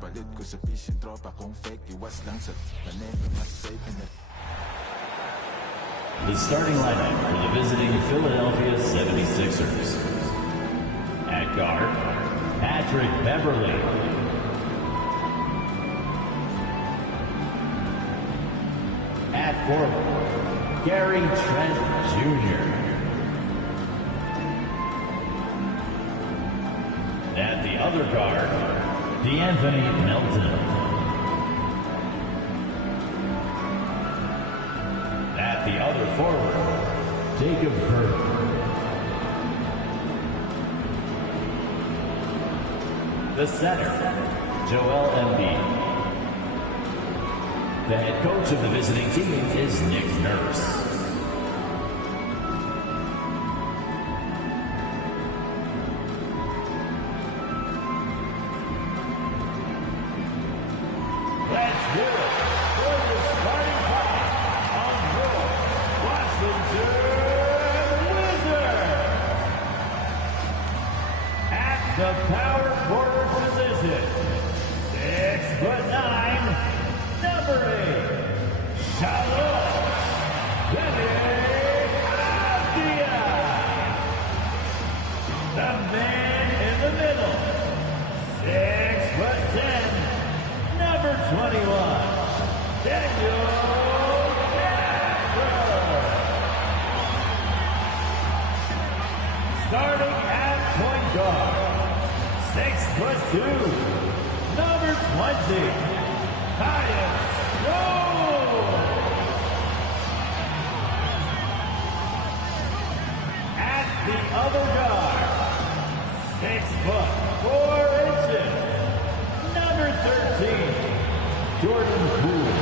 palit ko sa fish yung tropa kong fake. Iwas lang sa planeta, mas safe in it. The starting lineup for the visiting Philadelphia 76ers. At guard, Patrick Beverly. At forward, Gary Trent Jr. At the other guard, DeAnthony Melton. At the other forward, Jacob Hurd. The center, Joel Embiid. The head coach of the visiting team is Nick Nurse. The power forward position, 6'9", number 8, Shalom Benedict. The man in the middle, 6'10", number 21, Daniel Gafford. Starting at point guard, 6'2", number 20, Tyus Jones. At the other guard, 6'4", number 13, Jordan Poole.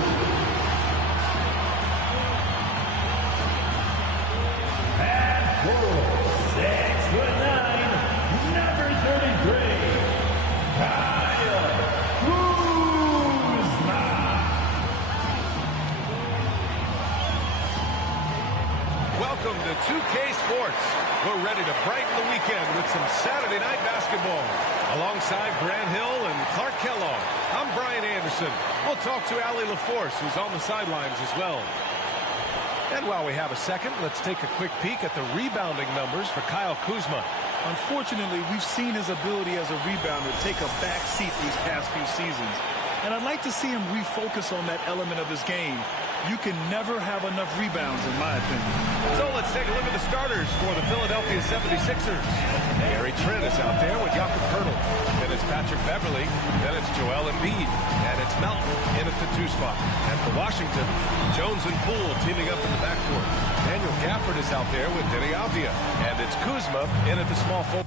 At forward, 6'9", number 33. Kyle Kuzma. Welcome to 2K Sports. We're ready to brighten the weekend with some Saturday night basketball. Alongside Grant Hill and Clark Kellogg, I'm Brian Anderson. We'll talk to Allie LaForce, who's on the sidelines as well. And while we have a second, let's take a quick peek at the rebounding numbers for Kyle Kuzma. Unfortunately, we've seen his ability as a rebounder take a back seat these past few seasons. And I'd like to see him refocus on that element of his game. You can never have enough rebounds, in my opinion. So let's take a look at the starters for the Philadelphia 76ers. Gary Trent is out there with Jakob Poeltl. Then it's Patrick Beverly. Then it's Joel Embiid. And it's Melton in at the 2 spot. And for Washington, Jones and Poole teaming up in the backcourt. Daniel Gafford is out there with Deni Avdija. And it's Kuzma in at the small forward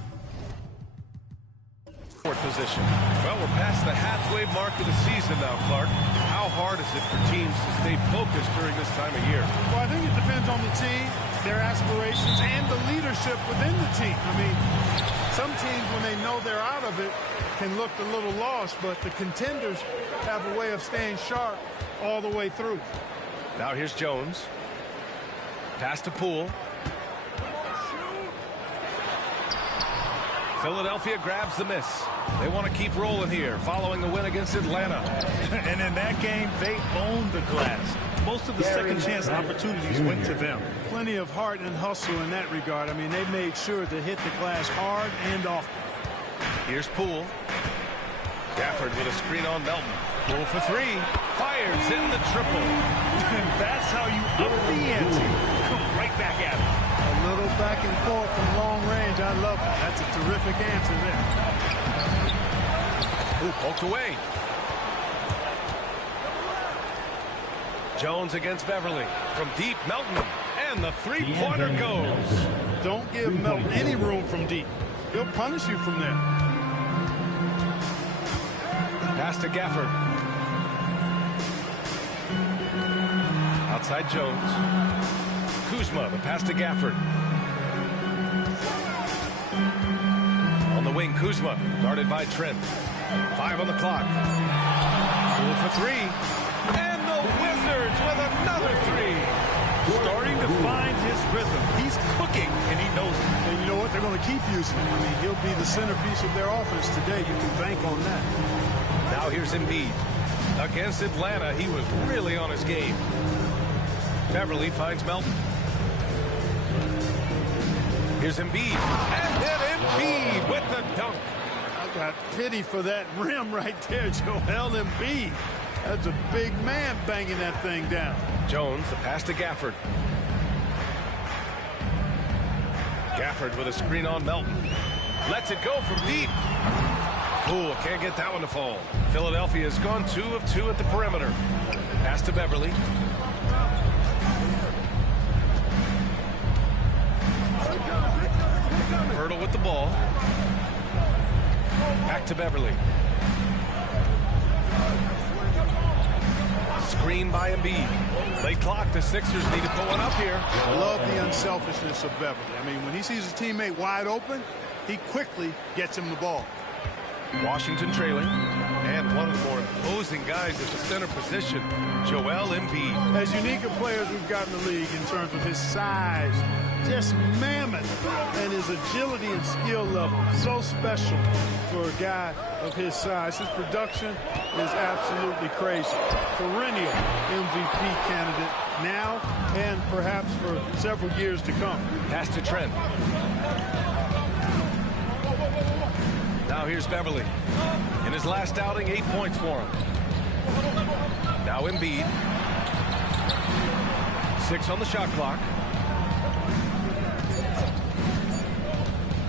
position. Well, we're past the halfway mark of the season now, Clark. How hard is it for teams to stay focused during this time of year? Well, I think it depends on the team, their aspirations, and the leadership within the team. I mean, some teams, when they know they're out of it, can look a little lost, but the contenders have a way of staying sharp all the way through. Now here's Jones. Pass to Poole. Philadelphia grabs the miss. They want to keep rolling here following the win against Atlanta. And in that game, they owned the glass. Most of the second chance opportunities went to them. Plenty of heart and hustle in that regard. I mean, they made sure to hit the glass hard and often. Here's Poole. Gafford with a screen on Melton. Poole for 3. Fires in the triple. That's how you up the ante. Come right back at it. A little back and forth from long range. I love it. That's a terrific answer there. Ooh, poked away. Jones against Beverly. From deep, Melton. And the three-pointer goes. Don't give Melton any room from deep. He'll punish you from there. Pass to Gafford. Outside Jones. Kuzma, the pass to Gafford. On the wing, Kuzma, guarded by Trent. 5 on the clock. Poole for 3. And the Wizards with another 3. Starting to find his rhythm. He's cooking, and he knows it. And you know what? They're going to keep using him. I mean, he'll be the centerpiece of their offense today. You can bank on that. Now here's Embiid. Against Atlanta, he was really on his game. Beverly finds Melton. Here's Embiid. And then Embiid with the dunk. I got pity for that rim right there, Joel Embiid. That's a big man banging that thing down. Jones, the pass to Gafford. Gafford with a screen on Melton. Lets it go from deep. Poole can't get that one to fall. Philadelphia has gone 2 of 2 at the perimeter. Pass to Beverly. Hurdle with the ball. Back to Beverly. Screen by Embiid. Late clock. The Sixers need to put one up here. I love the unselfishness of Beverly. I mean, when he sees his teammate wide open, he quickly gets him the ball. Washington trailing. And one of the more imposing guys at the center position, Joel Embiid. As unique a player as we've got in the league in terms of his size, just mammoth, and his agility and skill level, so special for a guy of his size. His production is absolutely crazy. Perennial MVP candidate now and perhaps for several years to come. Pass to Trent. Now here's Beverly. In his last outing, 8 points for him. Now Embiid. 6 on the shot clock.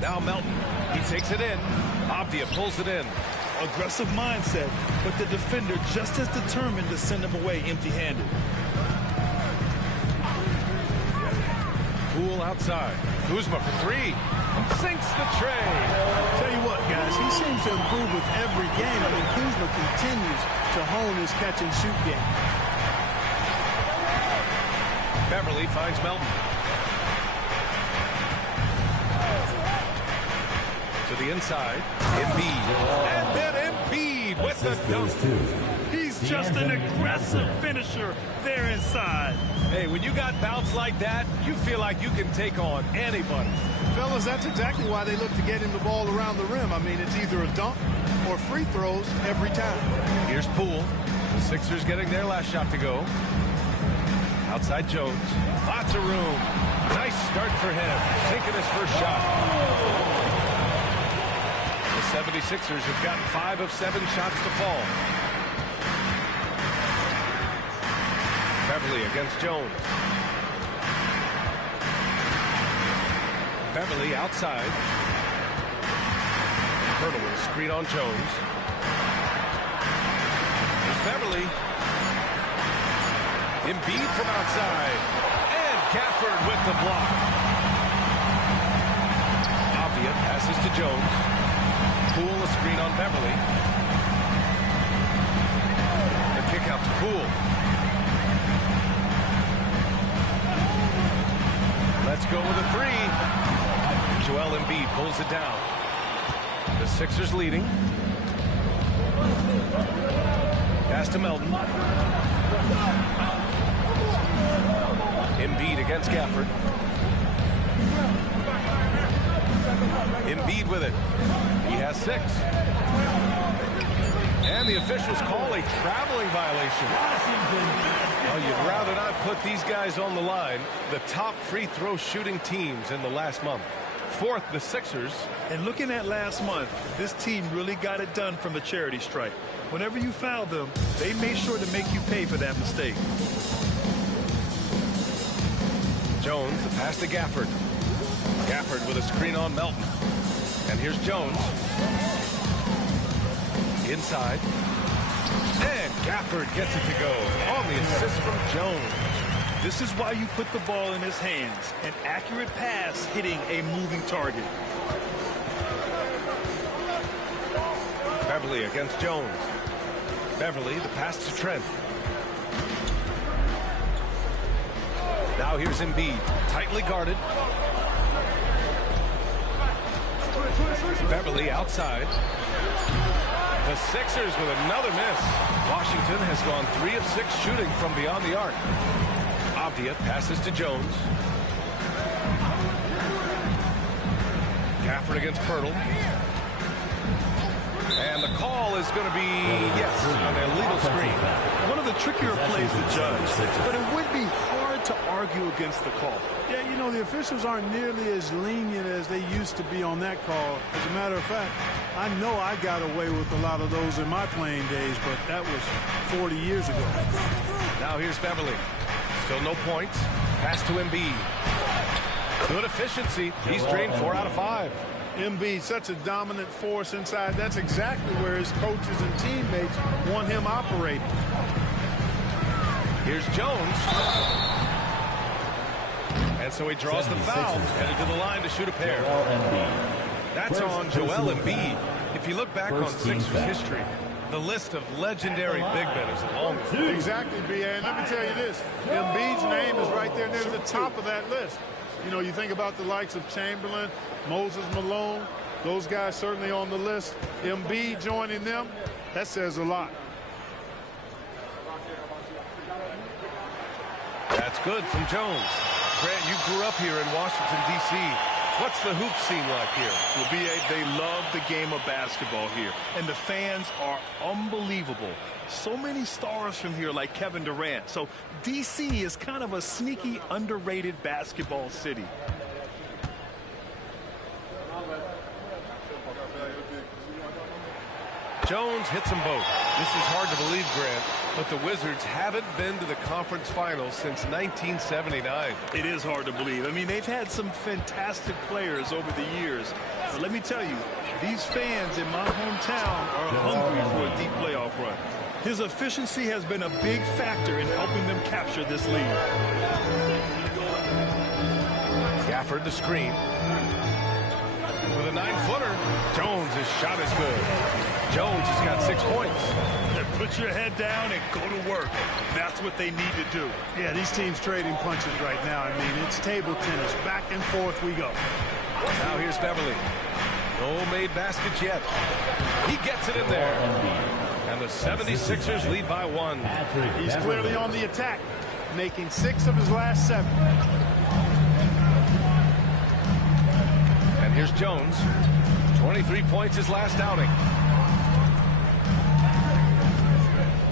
Now Melton. He takes it in. Avdia pulls it in. Aggressive mindset, but the defender just as determined to send him away empty-handed. Poole outside. Kuzma for 3. Sinks the tray. Tell you what, guys, he seems to improve with every game. I mean, Kuzma continues to hone his catch-and-shoot game. Beverly finds Melton. To the inside. Embiid. And then Embiid with the dunk. He's just an aggressive finisher there inside. Hey, when you got bounce like that, you feel like you can take on anybody. Fellas, that's exactly why they look to get him the ball around the rim. I mean, it's either a dunk or free throws every time. Here's Poole. The Sixers getting their last shot to go. Outside Jones. Lots of room. Nice start for him. Sinking his first shot. The 76ers have gotten 5 of 7 shots to fall. Beverly against Jones. Beverly outside. Hurdle with a screen on Jones. There's Beverly. Embiid from outside. And Gafford with the block. Avdia passes to Jones. Poole a screen on Beverly. The kick out to Poole. Let's go with a 3. Joel Embiid pulls it down. The Sixers leading. Pass to Melton. Embiid against Gafford. Embiid with it. He has 6. And the officials call a traveling violation. Oh, you'd rather not put these guys on the line. The top free throw shooting teams in the last month. 4th, the Sixers. And looking at last month, this team really got it done from the charity stripe. Whenever you fouled them, they made sure to make you pay for that mistake. Jones, the pass to Gafford. Gafford with a screen on Melton. And here's Jones. Inside. And Gafford gets it to go on the assist from Jones. This is why you put the ball in his hands. An accurate pass hitting a moving target. Beverly against Jones. Beverly, the pass to Trent. Now here's Embiid, tightly guarded. Beverly outside. The Sixers with another miss. Washington has gone 3 of 6 shooting from beyond the arc. Avdia passes to Jones. Gafford against Pirtle. And the call is going to be, yes, an illegal screen. One of the trickier plays to judge, but it would be hard to argue against the call. Yeah, you know, the officials aren't nearly as lenient as they used to be on that call. As a matter of fact, I know I got away with a lot of those in my playing days, but that was 40 years ago. Now here's Beverly. Still no points. Pass to Embiid. Good efficiency. He's drained 4 out of 5. Embiid, such a dominant force inside. That's exactly where his coaches and teammates want him operating. Here's Jones. And so he draws the foul. Headed to the line to shoot a pair. That's on Joel Embiid. If you look back on Sixers history, the list of legendary big men is long. Exactly, B.A. And let me tell you this. Embiid's name is right there near the top of that list. You know, you think about the likes of Chamberlain, Moses Malone, those guys certainly on the list. Embiid joining them, that says a lot. That's good from Jones. Grant, you grew up here in Washington, D.C. What's the hoop scene like here? Well, B.A., they love the game of basketball here, and the fans are unbelievable. So many stars from here like Kevin Durant. So D.C. is kind of a sneaky, underrated basketball city. Jones hits them both. This is hard to believe, Grant, but the Wizards haven't been to the conference finals since 1979. It is hard to believe. I mean, they've had some fantastic players over the years. But let me tell you, these fans in my hometown are hungry for a deep playoff run. His efficiency has been a big factor in helping them capture this lead. Gafford the screen. With a 9-footer, Jones' shot is good. Jones has got 6 points. Put your head down and go to work. That's what they need to do. Yeah, these teams trading punches right now. I mean, it's table tennis. Back and forth we go. Now here's Beverly. No made baskets yet. He gets it in there. And the 76ers lead by 1. He's clearly on the attack, making 6 of his last 7. And here's Jones. 23 points his last outing.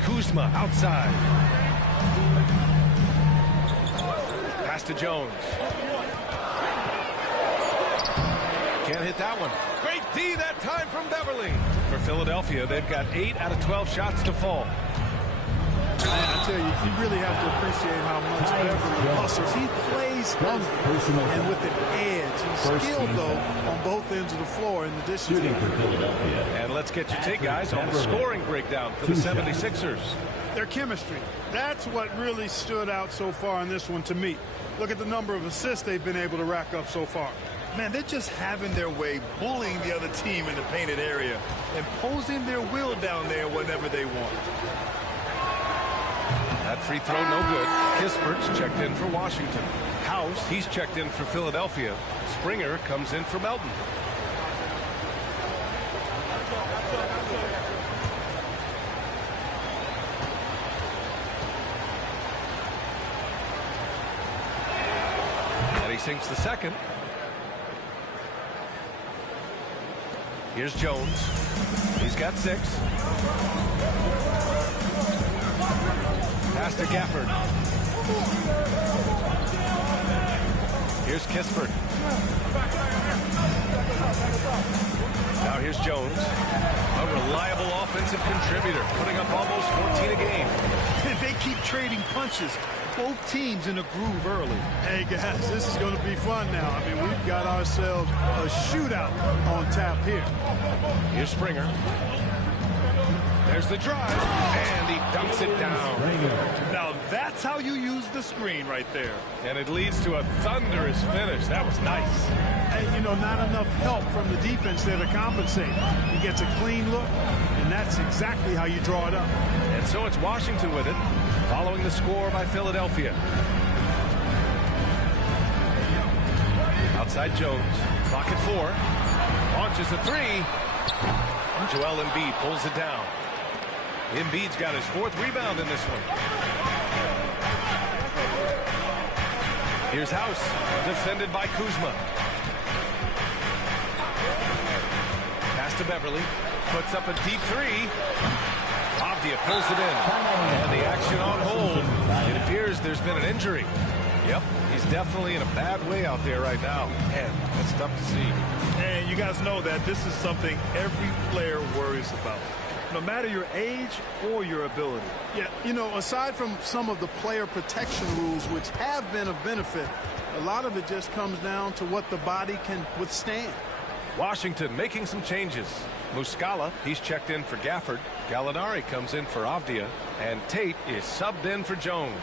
Kuzma outside. Pass to Jones. Can't hit that one. Great D that time from Beverly. For Philadelphia, they've got 8 out of 12 shots to fall. I tell you, you really have to appreciate how much Beverly hustles. He plays and with an edge. He's skilled, though, on both ends of the floor in addition to Philadelphia. And let's get your take, guys, on the scoring breakdown for the 76ers. their chemistry. That's what really stood out so far in this one to me. Look at the number of assists they've been able to rack up so far. Man, they're just having their way, bullying the other team in the painted area, imposing their will down there whenever they want. That free throw no good. Kispert's checked in for Washington. House, he's checked in for Philadelphia. Springer comes in for Melton. And he sinks the second. Here's Jones. He's got 6. Pass to Gafford. Here's Kispert. Now here's Jones. A reliable offensive contributor, putting up almost 14 a game. They keep trading punches. Both teams in a groove early. Hey, guys, this is going to be fun now. I mean, we've got ourselves a shootout on tap here. Here's Springer. There's the drive, and he dumps it down. Now that's how you use the screen right there. And it leads to a thunderous finish. That was nice. Hey, you know, not enough help from the defense there to compensate. He gets a clean look, and that's exactly how you draw it up. And so it's Washington with it, following the score by Philadelphia. Outside Jones, clock at 4. Launches a 3. Joel Embiid pulls it down. Embiid's got his 4th rebound in this one. Here's House, defended by Kuzma. Pass to Beverly. puts up a deep three. Avdia pulls it in. And the action on hold. It appears there's been an injury. Yep, he's definitely in a bad way out there right now. Man, that's tough to see. And you guys know that this is something every player worries about, no matter your age or your ability. Yeah, you know, aside from some of the player protection rules, which have been of benefit, a lot of it just comes down to what the body can withstand. Washington making some changes. Muscala, he's checked in for Gafford. Gallinari comes in for Avdia. And Tate is subbed in for Jones.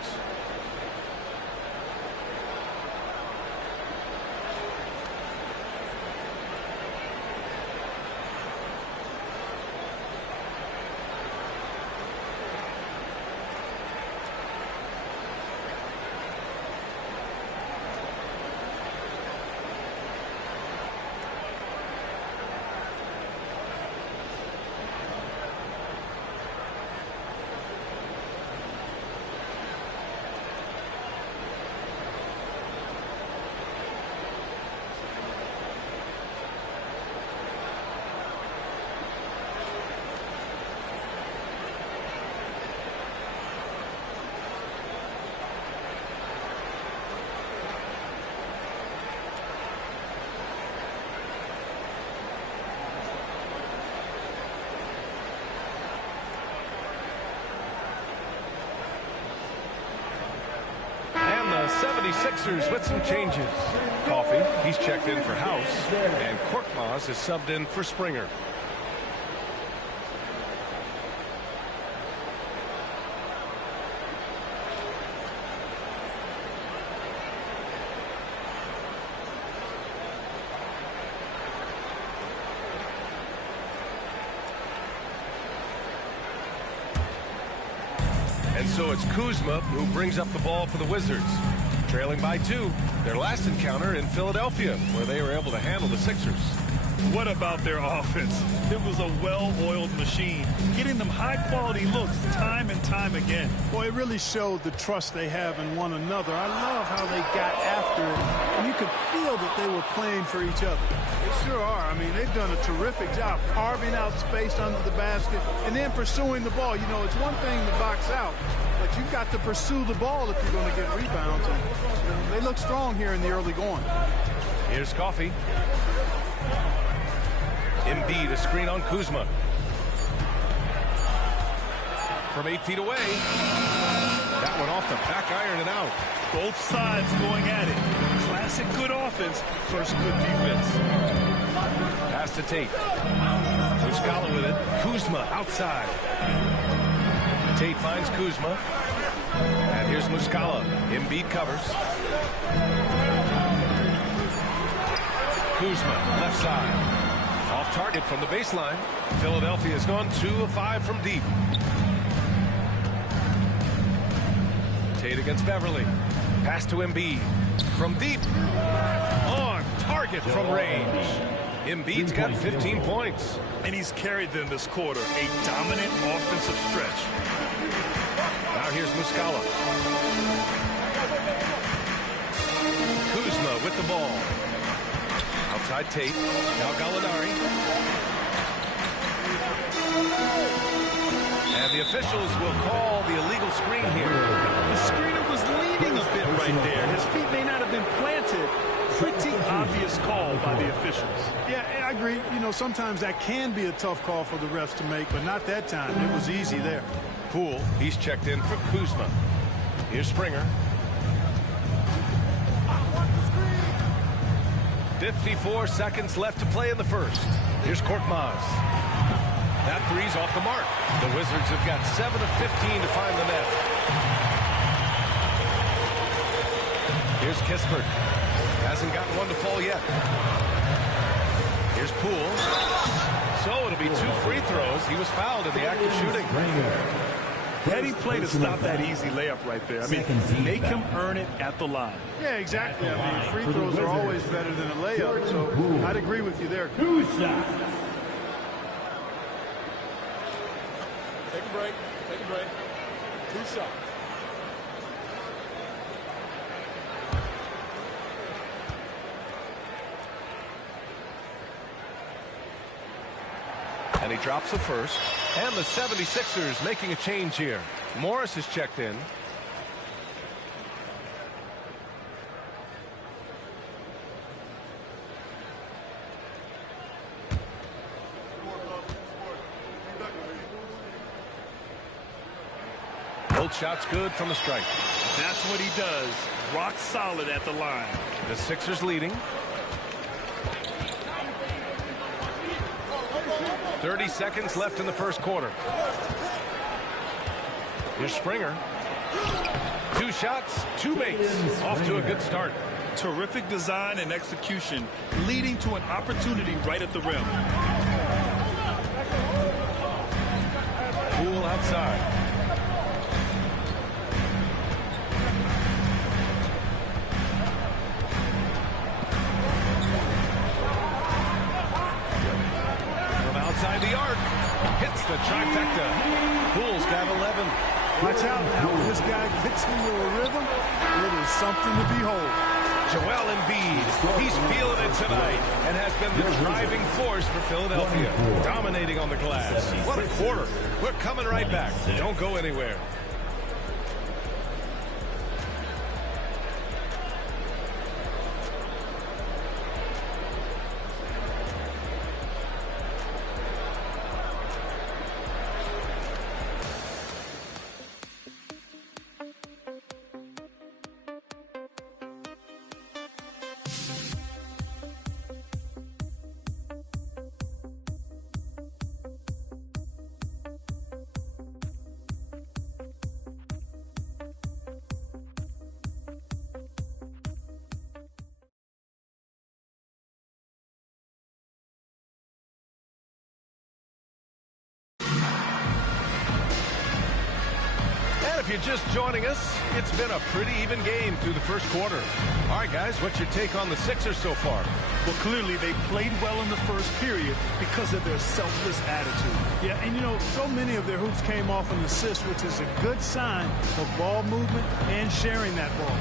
And the 76ers with some changes. Coffee, he's checked in for House. And Korkmaz is subbed in for Springer. And so it's Kuzma who brings up the ball for the Wizards. Trailing by 2. Their last encounter in Philadelphia, where they were able to handle the Sixers. What about their offense? It was a well-oiled machine, getting them high-quality looks time and time again. Boy, it really showed the trust they have in one another. I love how they got after it, and you could feel that they were playing for each other. They sure are. I mean, they've done a terrific job carving out space under the basket and then pursuing the ball. You know, it's one thing to box out, but you've got to pursue the ball if you're going to get rebounds. And, you know, they look strong here in the early going. Here's Coffee. Embiid, a screen on Kuzma. From 8 feet away. That one off the back iron and out. Both sides going at it. Classic good offense, first good defense. Pass to Tate. Muscala with it. Kuzma outside. Tate finds Kuzma. And here's Muscala. Embiid covers. Kuzma, left side. Off target from the baseline. Philadelphia has gone 2 of 5 from deep. Tate against Beverly. Pass to Embiid. From deep. On target from range. Embiid's got 15 points. And he's carried them this quarter. A dominant offensive stretch. Now here's Muscala. Kuzma with the ball. Outside Tate. Now Gallinari. And the officials will call the illegal screen here. The screener was leaning a bit right there. His feet may not have been planted. Pretty obvious call by the officials. Yeah, I agree. You know, sometimes that can be a tough call for the refs to make, but not that time. It was easy there. Poole, he's checked in for Kuzma. Here's Springer. 54 seconds left to play in the first. Here's Korkmaz. That three's off the mark. The Wizards have got 7 of 15 to find the net. Here's Kispert. Hasn't gotten one to fall yet. Here's Poole. So it'll be 2 free throws. He was fouled in the act of shooting. Heady play to stop that easy layup right there. I mean, make him earn it at the line. Yeah, exactly. I mean, free throws are always better than a layup, so I'd agree with you there. Two shots. Take a break. Take a break. 2 shots. And he drops the first. And the 76ers making a change here. Morris is checked in. Both shots good from the stripe. That's what he does. Rock solid at the line. The Sixers leading. 30 seconds left in the first quarter. Here's Springer. 2 shots, 2 makes. Off to a good start. Terrific design and execution, leading to an opportunity right at the rim. Poole outside. Outside the arc, hits the trifecta. Poole's got 11. Watch out now. When this guy gets into a rhythm, it is something to behold. Joel Embiid, he's feeling it tonight and has been the driving force for Philadelphia, dominating on the glass. What a quarter. We're coming right back. Don't go anywhere. If you're just joining us, it's been a pretty even game through the first quarter. All right, guys, what's your take on the Sixers so far? Well, clearly they played well in the first period because of their selfless attitude. Yeah, and you know, so many of their hoops came off an assist, which is a good sign of ball movement and sharing that ball.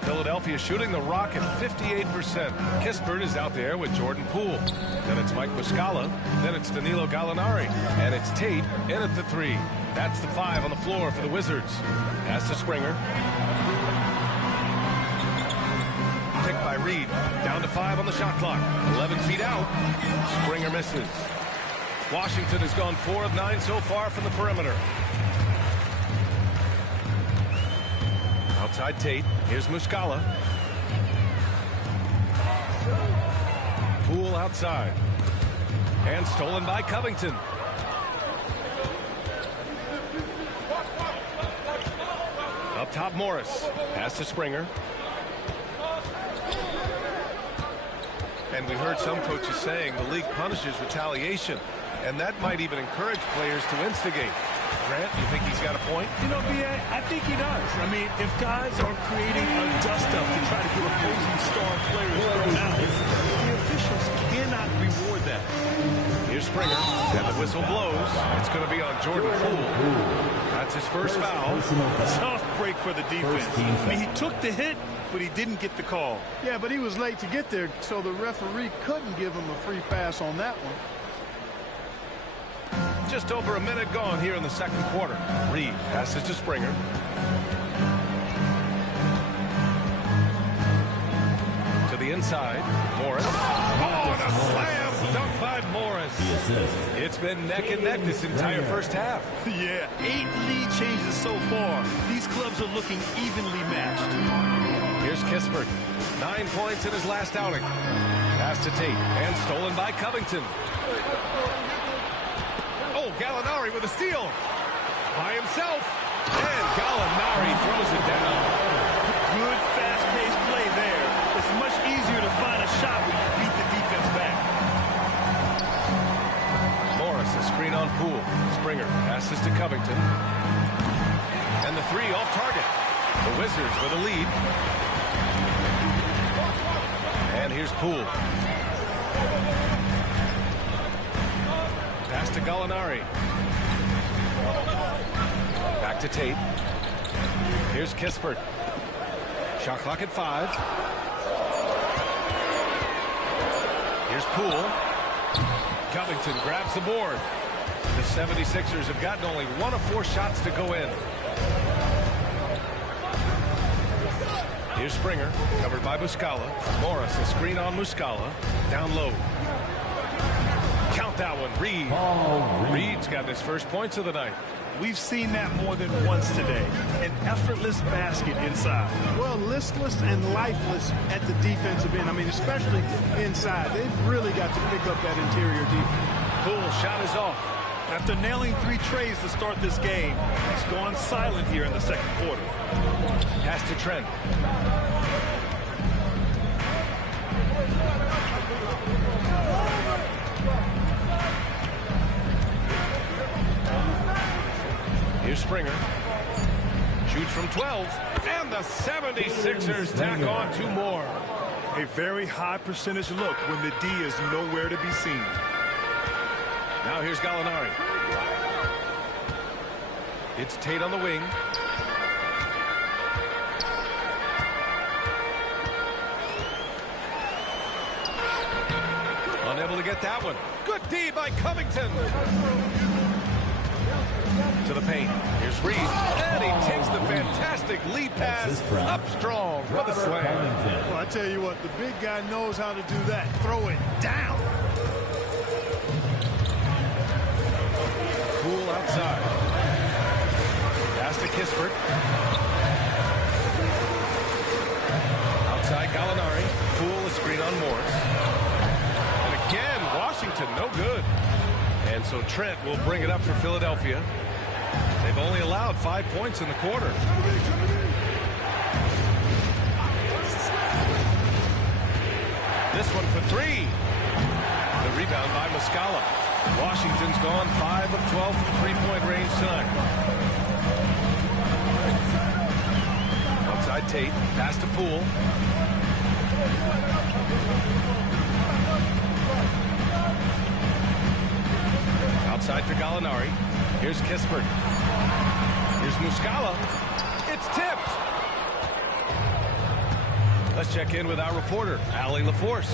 Philadelphia shooting the rock at 58%. Kispert is out there with Jordan Poole. Then it's Mike Muscala. Then it's Danilo Gallinari. And it's Tate in at the 3. That's the 5 on the floor for the Wizards. Pass to Springer. Picked by Reed. Down to 5 on the shot clock. 11 feet out. Springer misses. Washington has gone 4 of 9 so far from the perimeter. Outside Tate. Here's Muscala. Poole outside. And stolen by Covington. Up top, Morris. Pass to Springer. And we heard some coaches saying the league punishes retaliation. And that might even encourage players to instigate. Grant, you think he's got a point? You know, B.A., I think he does. I mean, if guys are creating a dust-up to try to get opposing star players thrown out, the officials cannot reward that. Here's Springer, and the whistle blows. It's going to be on Jordan Poole. That's his first foul. Tough break for the defense. I mean, he took the hit, but he didn't get the call. Yeah, but he was late to get there, so the referee couldn't give him a free pass on that one. Just over a minute gone here in the second quarter. Reed passes to Springer. To the inside. Morris. Oh, and a slam dunk by Morris. It's been neck and neck this entire first half. Yeah, 8 lead changes so far. These clubs are looking evenly matched. Here's Kispert. 9 points in his last outing. Pass to Tate. And stolen by Covington. Gallinari with a steal by himself, and Gallinari throws it down. Good fast-paced play there. It's much easier to find a shot when you beat the defense back. Morris, a screen on Poole. Springer passes to Covington, and the 3 off target. The Wizards with a lead, and here's Poole. Pass to Gallinari. Back to Tate. Here's Kispert. Shot clock at 5. Here's Poole. Covington grabs the board. The 76ers have gotten only 1 of 4 shots to go in. Here's Springer, covered by Muscala. Morris, a screen on Muscala. Down low. Count that one, Reed. Reed's got his first points of the night. We've seen that more than once today. An effortless basket inside. Well, listless and lifeless at the defensive end. I mean, especially inside. They've really got to pick up that interior defense. Poole shot is off. After nailing 3 trays to start this game, he's gone silent here in the second quarter. Pass to Trent. Here's Springer. Shoots from 12. And the 76ers tack on 2 more. A very high percentage look when the D is nowhere to be seen. Now here's Gallinari. It's Tate on the wing. Unable to get that one. Good D by Covington. To the paint. Here's Reed. And he takes the fantastic lead pass up strong with a slam. Well, I tell you what, the big guy knows how to do that. Throw it down. Poole outside. Pass to Kispert. Outside Gallinari. Poole a screen on Morris. And again, Washington, no good. And so Trent will bring it up for Philadelphia. They've only allowed 5 points in the quarter. This one for 3. The rebound by Muscala. Washington's gone 5 of 12 from three-point range tonight. Outside Tate. Pass to Poole. Outside for Gallinari. Here's Kispert. Here's Muscala. It's tipped. Let's check in with our reporter, Allie LaForce.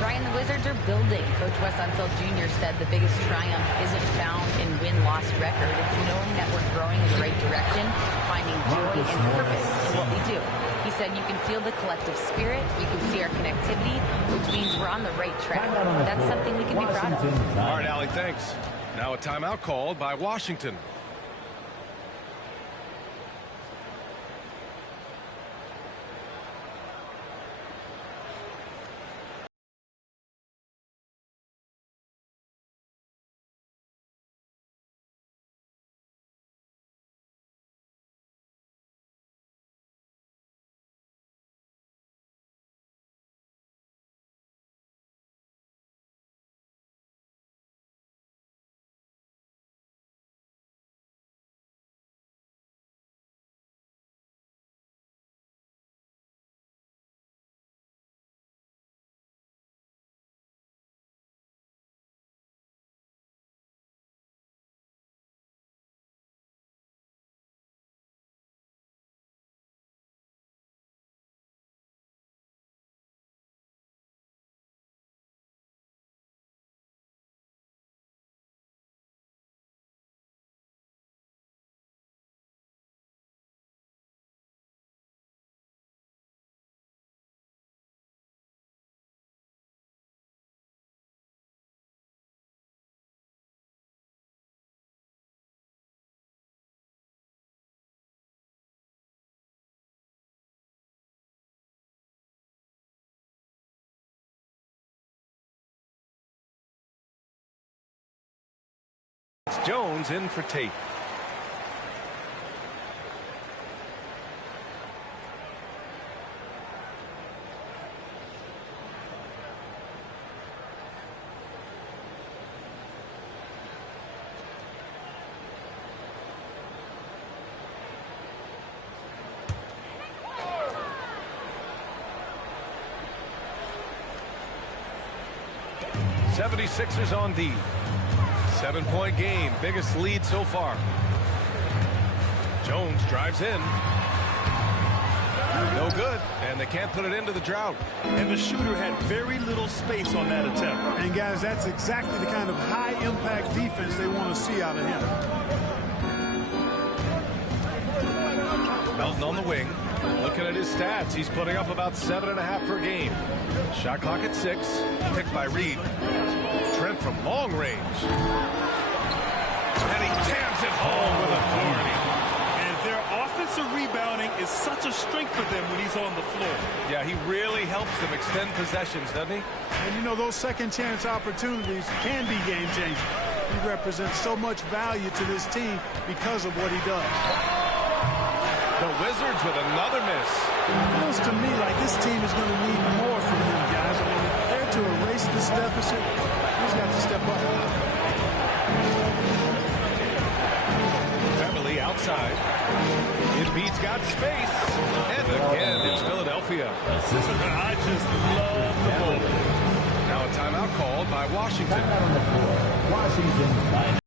Brian, the Wizards are building. Coach Wes Unseld Jr. said the biggest triumph isn't found in win-loss record. It's knowing that we're growing in the right direction, finding joy and purpose in what we do. He said you can feel the collective spirit, you can see our connectivity, which means we're on the right track. That's something we can be proud of. All right, Allie, thanks. Now a timeout called by Washington. It's Jones in for Tate. '76ers on D. 7-point game, biggest lead so far. Jones drives in. No good, and they can't put it into the drought. And the shooter had very little space on that attempt. And, guys, that's exactly the kind of high-impact defense they want to see out of him. Melton on the wing. Looking at his stats, he's putting up about 7.5 per game. Shot clock at 6. Picked by Reed. Trent from long range. And he jams it home with authority. And their offensive rebounding is such a strength for them when he's on the floor. Yeah, he really helps them extend possessions, doesn't he? And, you know, those second-chance opportunities can be game-changing. He represents so much value to this team because of what he does. The Wizards with another miss. It feels to me like this team is going to need more from him, guys. I mean, if they're to erase this deficit, he's got to step up. Beverly outside. Embiid's got space. And again, it's Philadelphia. I just love the ball. Now a timeout called by Washington. Timeout on the floor. Washington by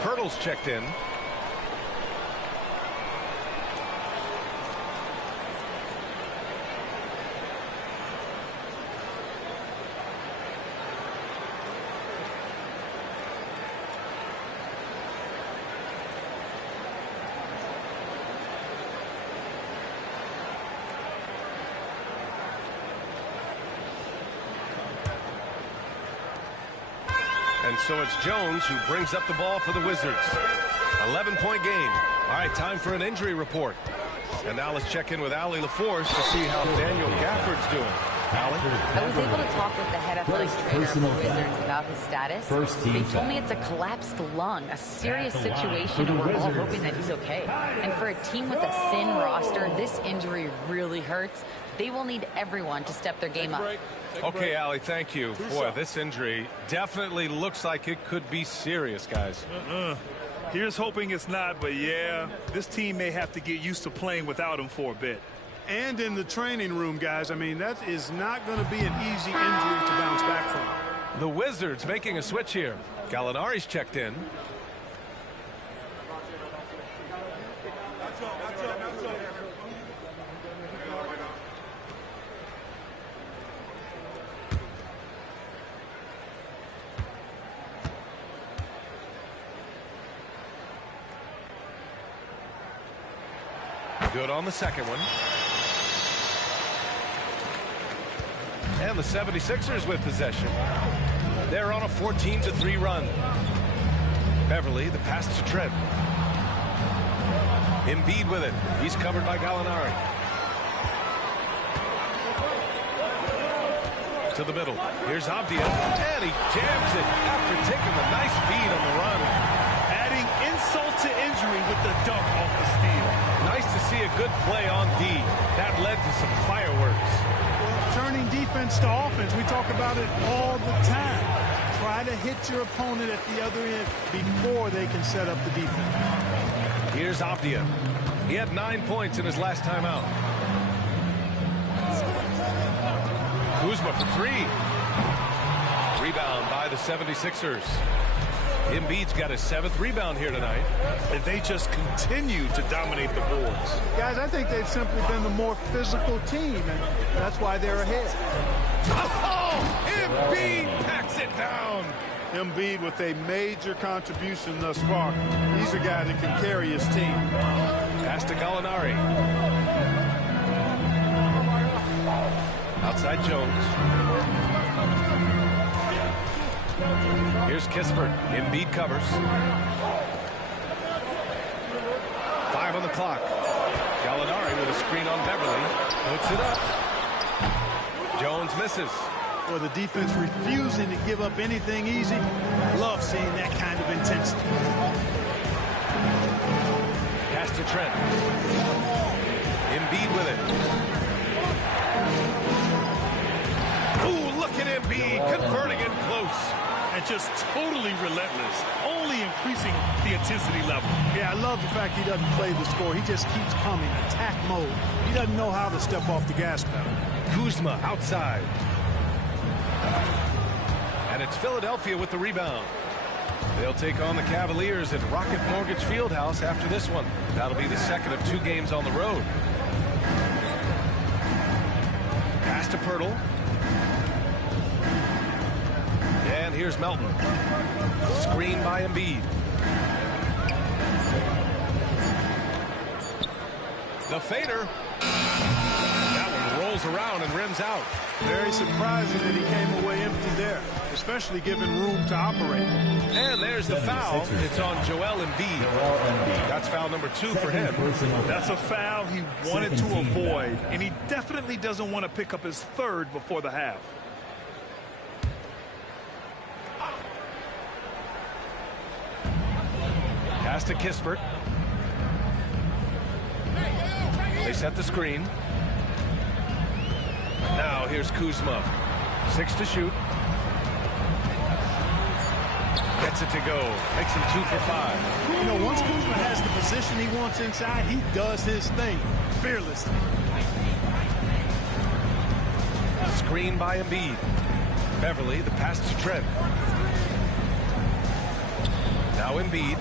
Pirtle's checked in. And so it's Jones who brings up the ball for the Wizards. 11-point game. All right, time for an injury report. And now let's check in with Allie LaForce to see how Daniel Gafford's doing. Allie? I was able to talk with the head athletic trainer of the Wizards about his status. They told me it's a collapsed lung, a serious situation, and we're all hoping that he's okay. And for a team with a thin roster, this injury really hurts. They will need everyone to step their game up. Okay, Allie, thank you. Boy, this injury definitely looks like it could be serious, guys. Here's hoping it's not, but yeah, this team may have to get used to playing without him for a bit. And in the training room, guys, I mean, that is not going to be an easy injury to bounce back from. The Wizards making a switch here. Gallinari's checked in. Good on the second one. And the 76ers with possession. They're on a 14-3 run. Beverly, the pass to Trent. Embiid with it. He's covered by Gallinari. To the middle. Here's Avdia. And he jams it after taking the nice feed on the run. Adding insult to injury with the dunk off the steal. Nice to see a good play on D. That led to some fireworks. Well, turning defense to offense, we talk about it all the time. Try to hit your opponent at the other end before they can set up the defense. Here's Avdia. He had 9 points in his last time out. Kuzma for three. Rebound by the 76ers. Embiid's got his 7th rebound here tonight. And they just continue to dominate the boards. Guys, I think they've simply been the more physical team, and that's why they're ahead. Oh, Embiid packs it down. Embiid with a major contribution thus far. He's a guy that can carry his team. Pass to Gallinari. Outside Jones. Here's Kispert. Embiid covers. 5 on the clock. Gallinari with a screen on Beverly. Puts it up. Jones misses. Well, the defense refusing to give up anything easy. Love seeing that kind of intensity. Pass to Trent. Embiid with it. Ooh, look at Embiid converting it close. And just totally relentless, only increasing the intensity level. Yeah, I love the fact he doesn't play the score. He just keeps coming, attack mode. He doesn't know how to step off the gas pedal. Kuzma outside. And it's Philadelphia with the rebound. They'll take on the Cavaliers at Rocket Mortgage Fieldhouse after this one. That'll be the second of 2 games on the road. Pass to Pirtle. And here's Melton. Screen by Embiid. The fader. That one rolls around and rims out. Very surprising that he came away empty there, especially given room to operate. And there's the foul. It's on Joel Embiid. That's foul number 2 for him. That's a foul he wanted to avoid, and he definitely doesn't want to pick up his 3rd before the half. Pass to Kispert. They set the screen. Now here's Kuzma. 6 to shoot. Gets it to go. Makes him 2 for 5. You know, once Kuzma has the position he wants inside, he does his thing fearlessly. Screen by Embiid. Beverly, the pass to Trent. Now Embiid.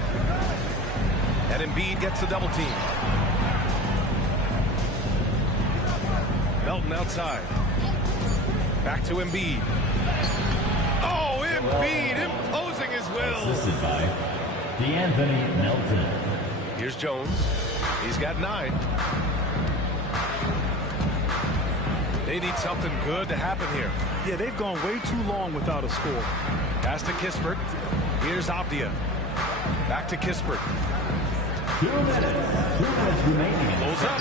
And Embiid gets the double team. Melton outside. Back to Embiid. Oh, Embiid imposing his will. Assisted by D'Anthony Melton. Here's Jones. He's got 9. They need something good to happen here. Yeah, they've gone way too long without a score. Pass to Kispert. Here's Avdia. Back to Kispert. 2 minutes remaining. Pulls up.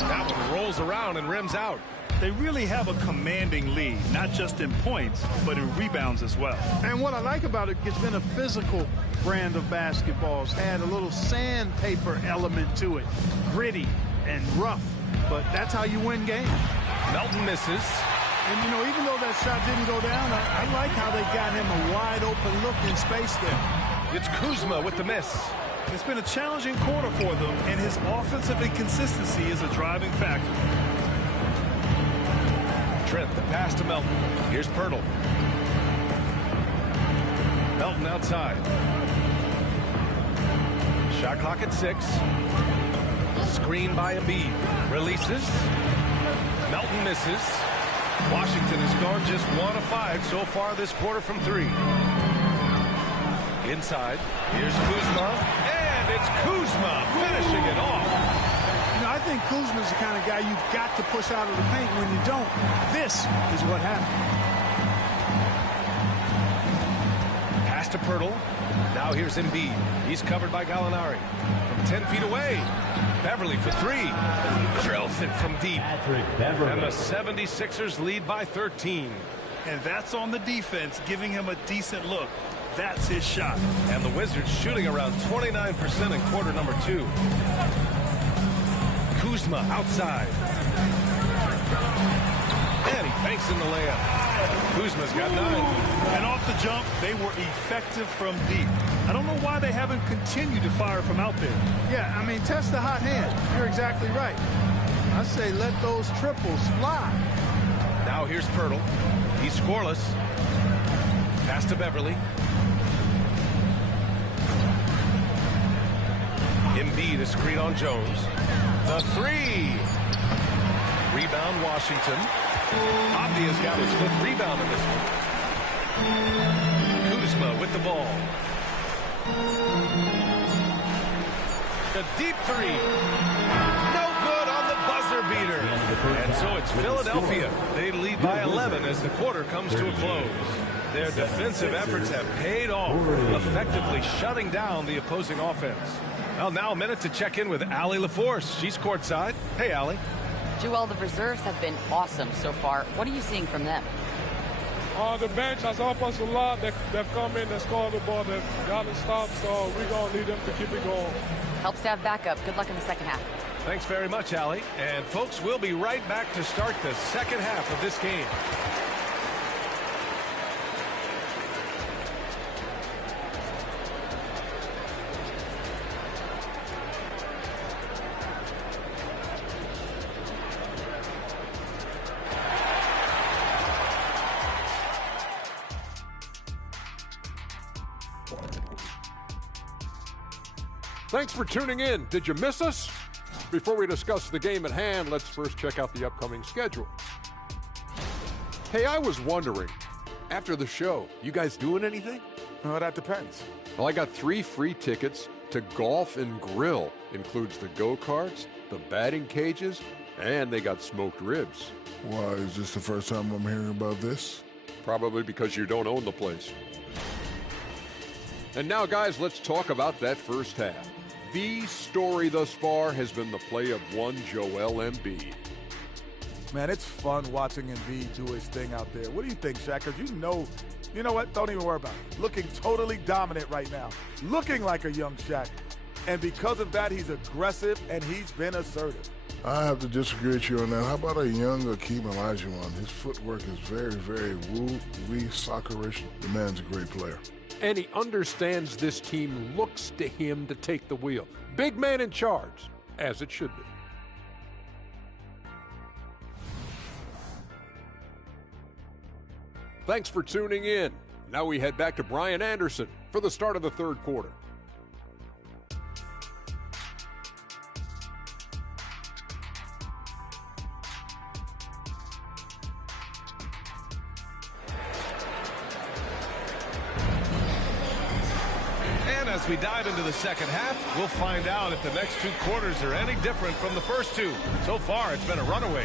That one rolls around and rims out. They really have a commanding lead, not just in points, but in rebounds as well. And what I like about it, it's been a physical brand of basketball. It's had a little sandpaper element to it. Gritty and rough, but that's how you win games. Melton misses. And, you know, even though that shot didn't go down, I like how they got him a wide open look in space there. It's Kuzma with the miss. It's been a challenging quarter for them, and his offensive inconsistency is a driving factor. Trent, the pass to Melton. Here's Pirtle. Melton outside. Shot clock at 6. Screen by Embiid. Releases. Melton misses. Washington has gone just 1 of 5 so far this quarter from 3. Inside. Here's Kuzma. And it's Kuzma finishing it off. You know, I think Kuzma's the kind of guy you've got to push out of the paint. When you don't, this is what happened. Pass to Pirtle. Now here's Embiid. He's covered by Gallinari. From 10 feet away. Beverly for 3. Drills it from deep. Patrick Beverly. And the 76ers lead by 13. And that's on the defense, giving him a decent look. That's his shot. And the Wizards shooting around 29% in quarter number 2. Kuzma outside. And he banks in the layup. Kuzma's got 9. And off the jump, they were effective from deep. I don't know why they haven't continued to fire from out there. Yeah, I mean, test the hot hand. You're exactly right. I say let those triples fly. Now here's Pirtle. He's scoreless. Pass to Beverly. Embiid, a screen on Jones. The three. Rebound, Washington. Avdia's got his 5th rebound in this one. Kuzma with the ball. The deep three. No good on the buzzer beater. And so it's Philadelphia. They lead by 11 as the quarter comes to a close. Their defensive efforts have paid off, effectively shutting down the opposing offense. Well, now a minute to check in with Allie LaForce. She's courtside. Hey, Allie. Joel, the reserves have been awesome so far. What are you seeing from them? The bench has helped us a lot. They've come in, they scored the ball, they've gotten stopped, so we're going to need them to keep it going. Helps to have backup. Good luck in the second half. Thanks very much, Allie. And, folks, we'll be right back to start the second half of this game. Thanks for tuning in. Did you miss us? Before we discuss the game at hand, let's first check out the upcoming schedule. Hey, I was wondering, after the show, you guys doing anything? Well, that depends. Well, I got 3 free tickets to Golf and Grill. Includes the go-karts, the batting cages, and they got smoked ribs. Why, is this the first time I'm hearing about this? Probably because you don't own the place. And now, guys, let's talk about that first half. The story thus far has been the play of one Joel Embiid. Man, it's fun watching Embiid do his thing out there. What do you think, Shaq? Because you know what? Don't even worry about it. Looking totally dominant right now. Looking like a young Shaq. And because of that, he's aggressive and he's been assertive. I have to disagree with you on that. How about a young Akeem Olajuwon? His footwork is very, very woo-wee, soccerish. The man's a great player. And he understands this team looks to him to take the wheel. Big man in charge, as it should be. Thanks for tuning in. Now we head back to Brian Anderson for the start of the third quarter. As we dive into the second half, we'll find out if the next 2 quarters are any different from the first 2. So far, it's been a runaway.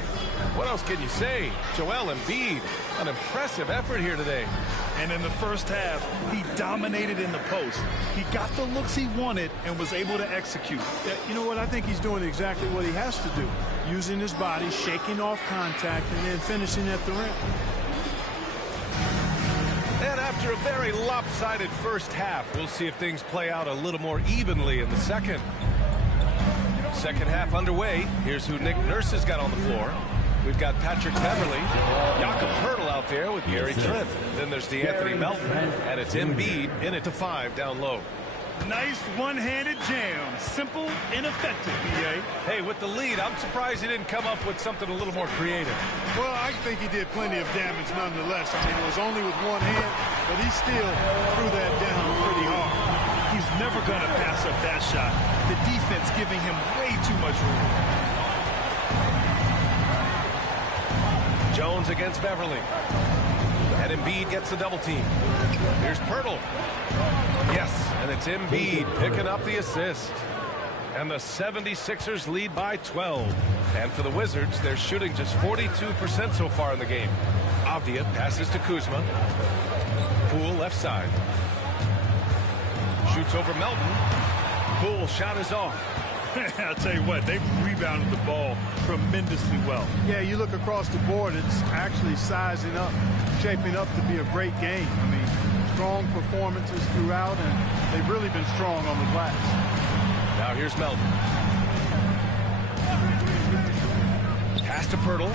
What else can you say? Joel Embiid, an impressive effort here today. And in the first half, he dominated in the post. He got the looks he wanted and was able to execute. Yeah, you know what? I think he's doing exactly what he has to do. Using his body, shaking off contact, and then finishing at the rim. And after a very lopsided first half, we'll see if things play out a little more evenly in the second. Second half underway. Here's who Nick Nurse has got on the floor. We've got Patrick Beverly, Jakob Poeltl out there with Gary Trent. Then there's DeAnthony Melton, and it's Embiid in it to 5 down low. Nice one-handed jam. Simple and effective, B.A. Hey, with the lead, I'm surprised he didn't come up with something a little more creative. Well, I think he did plenty of damage nonetheless. I mean, it was only with one hand, but he still threw that down pretty hard. He's never going to pass up that shot. The defense giving him way too much room. Jones against Beverly. And Embiid gets the double team. Here's Pirtle. Yes, and it's Embiid picking up the assist. And the 76ers lead by 12. And for the Wizards, they're shooting just 42% so far in the game. Avdia passes to Kuzma. Poole left side. Shoots over Melton. Poole shot is off. I'll tell you what, they've rebounded the ball tremendously well. Yeah, you look across the board, it's actually sizing up, shaping up to be a great game. I mean, strong performances throughout, and they've really been strong on the glass. Now here's Melton. Pass to Pirtle.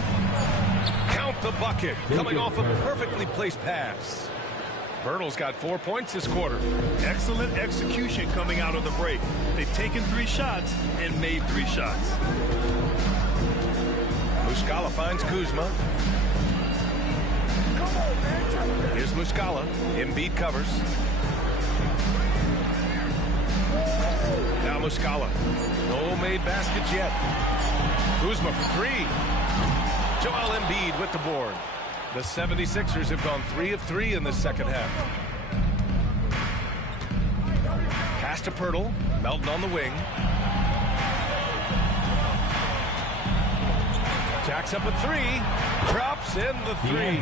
Count the bucket. Coming off a perfectly placed pass. Pirtle's got 4 points this quarter. Excellent execution coming out of the break. They've taken 3 shots and made 3 shots. Muscala finds Kuzma. Here's Muscala. Embiid covers. Now Muscala. No made baskets yet. Kuzma for three. Joel Embiid with the board. The 76ers have gone 3 of 3 in the second half. Pass to Pirtle. Melton on the wing. Jacks up a three. Drops in the three.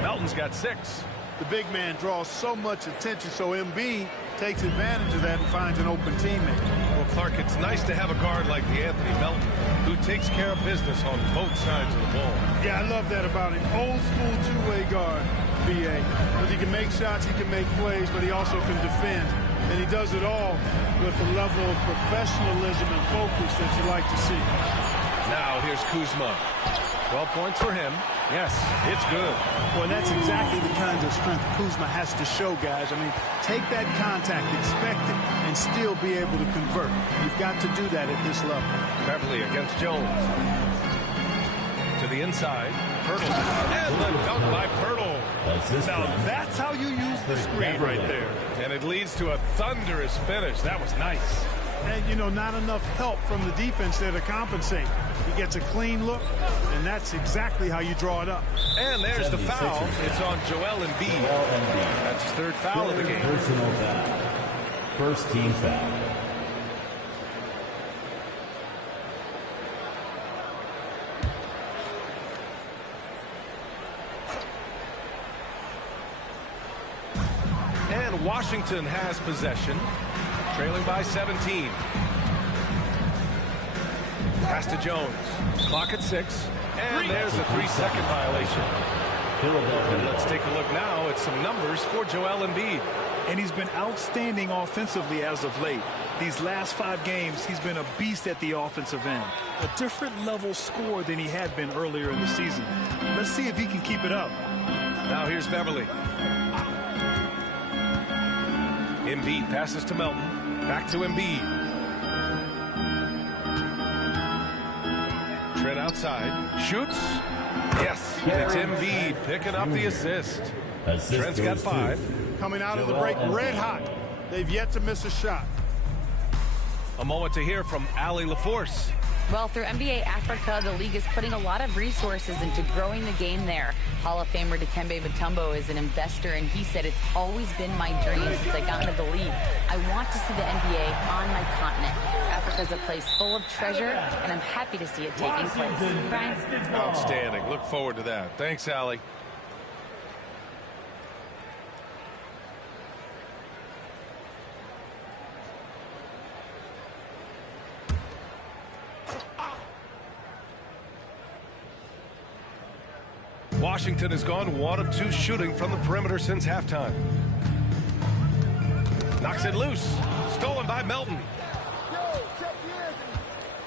Melton's got 6. The big man draws so much attention, so Embiid takes advantage of that and finds an open teammate. Well, Clark, it's nice to have a guard like Anthony Melton who takes care of business on both sides of the ball. Yeah, I love that about him. Old school two-way guard, B.A. Because he can make shots, he can make plays, but he also can defend. And he does it all with a level of professionalism and focus that you like to see. Now here's Kuzma. 12 points for him. Yes, it's good. Well, that's exactly the kind of strength Kuzma has to show, guys. I mean, take that contact, expect it, and still be able to convert. You've got to do that at this level. Beverly against Jones. To the inside. Pirtle. And the dunk by Pirtle. Now, that's how you use the screen right there. And it leads to a thunderous finish. That was nice. And, you know, not enough help from the defense there to compensate. He gets a clean look, and that's exactly how you draw it up. And there's the foul. It's on Joel Embiid. That's his 3rd foul of the game. Personal foul. First team foul. And Washington has possession, trailing by 17. Pass to Jones. Clock at 6. And there's a 3-second violation. And let's take a look now at some numbers for Joel Embiid. And he's been outstanding offensively as of late. These last 5 games, he's been a beast at the offensive end. A different level score than he had been earlier in the season. Let's see if he can keep it up. Now here's Beverly. Embiid passes to Melton. Back to Embiid. Trent outside. Shoots. Yes. And it's Embiid picking up the assist. Trent's got 5. Coming out of the break red hot. They've yet to miss a shot. A moment to hear from Allie LaForce. Well, through NBA Africa, the league is putting a lot of resources into growing the game there. Hall of Famer Dikembe Mutombo is an investor, and he said, "It's always been my dream since I got into the league. I want to see the NBA on my continent. Africa's a place full of treasure, and I'm happy to see it taking place." Brian? Outstanding. Look forward to that. Thanks, Allie. Washington has gone 1 of 2 shooting from the perimeter since halftime. Knocks it loose. Stolen by Melton.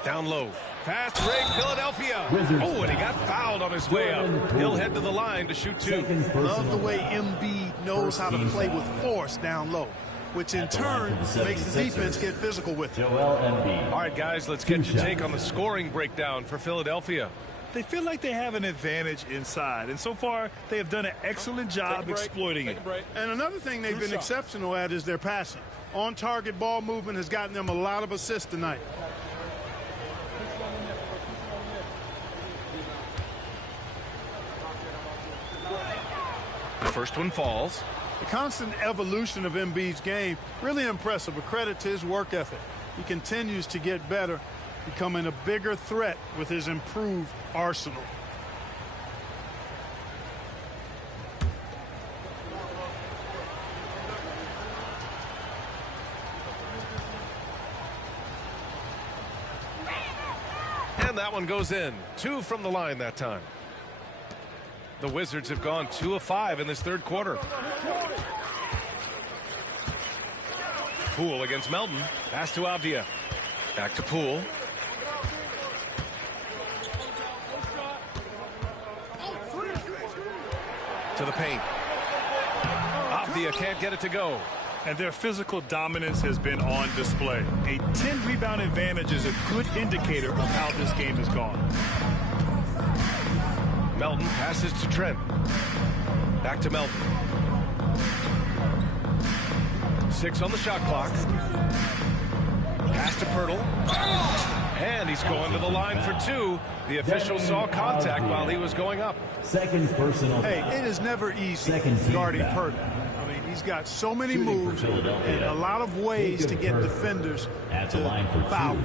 Down low. Fast break, Philadelphia. Oh, and he got fouled on his way up. He'll head to the line to shoot 2. Love the way Embiid knows how to play with force down low, which in turn makes the defense get physical with it. Joel Embiid. All right, guys, let's get your take on the scoring breakdown for Philadelphia. They feel like they have an advantage inside, and so far they have done an excellent job exploiting it. And another thing they've been exceptional at is their passing. On-target ball movement has gotten them a lot of assists tonight. The first one falls. The constant evolution of Embiid's game, really impressive. A credit to his work ethic. He continues to get better, becoming a bigger threat with his improved arsenal. And that one goes in. 2 from the line that time. The Wizards have gone 2 of 5 in this 3rd quarter. Poole against Melton. Pass to Avdia. Back to Poole. To the paint. Avdia can't get it to go. And their physical dominance has been on display. A 10-rebound advantage is a good indicator of how this game has gone. Melton passes to Trent. Back to Melton. 6 on the shot clock. Pass to Pirtle. And he's going to the line for 2. The official saw contact while he was going up. Second personal. Hey, it is never easy guarding Pirtle. I mean, he's got so many moves and a lot of ways to get defenders at the line for foul. 2.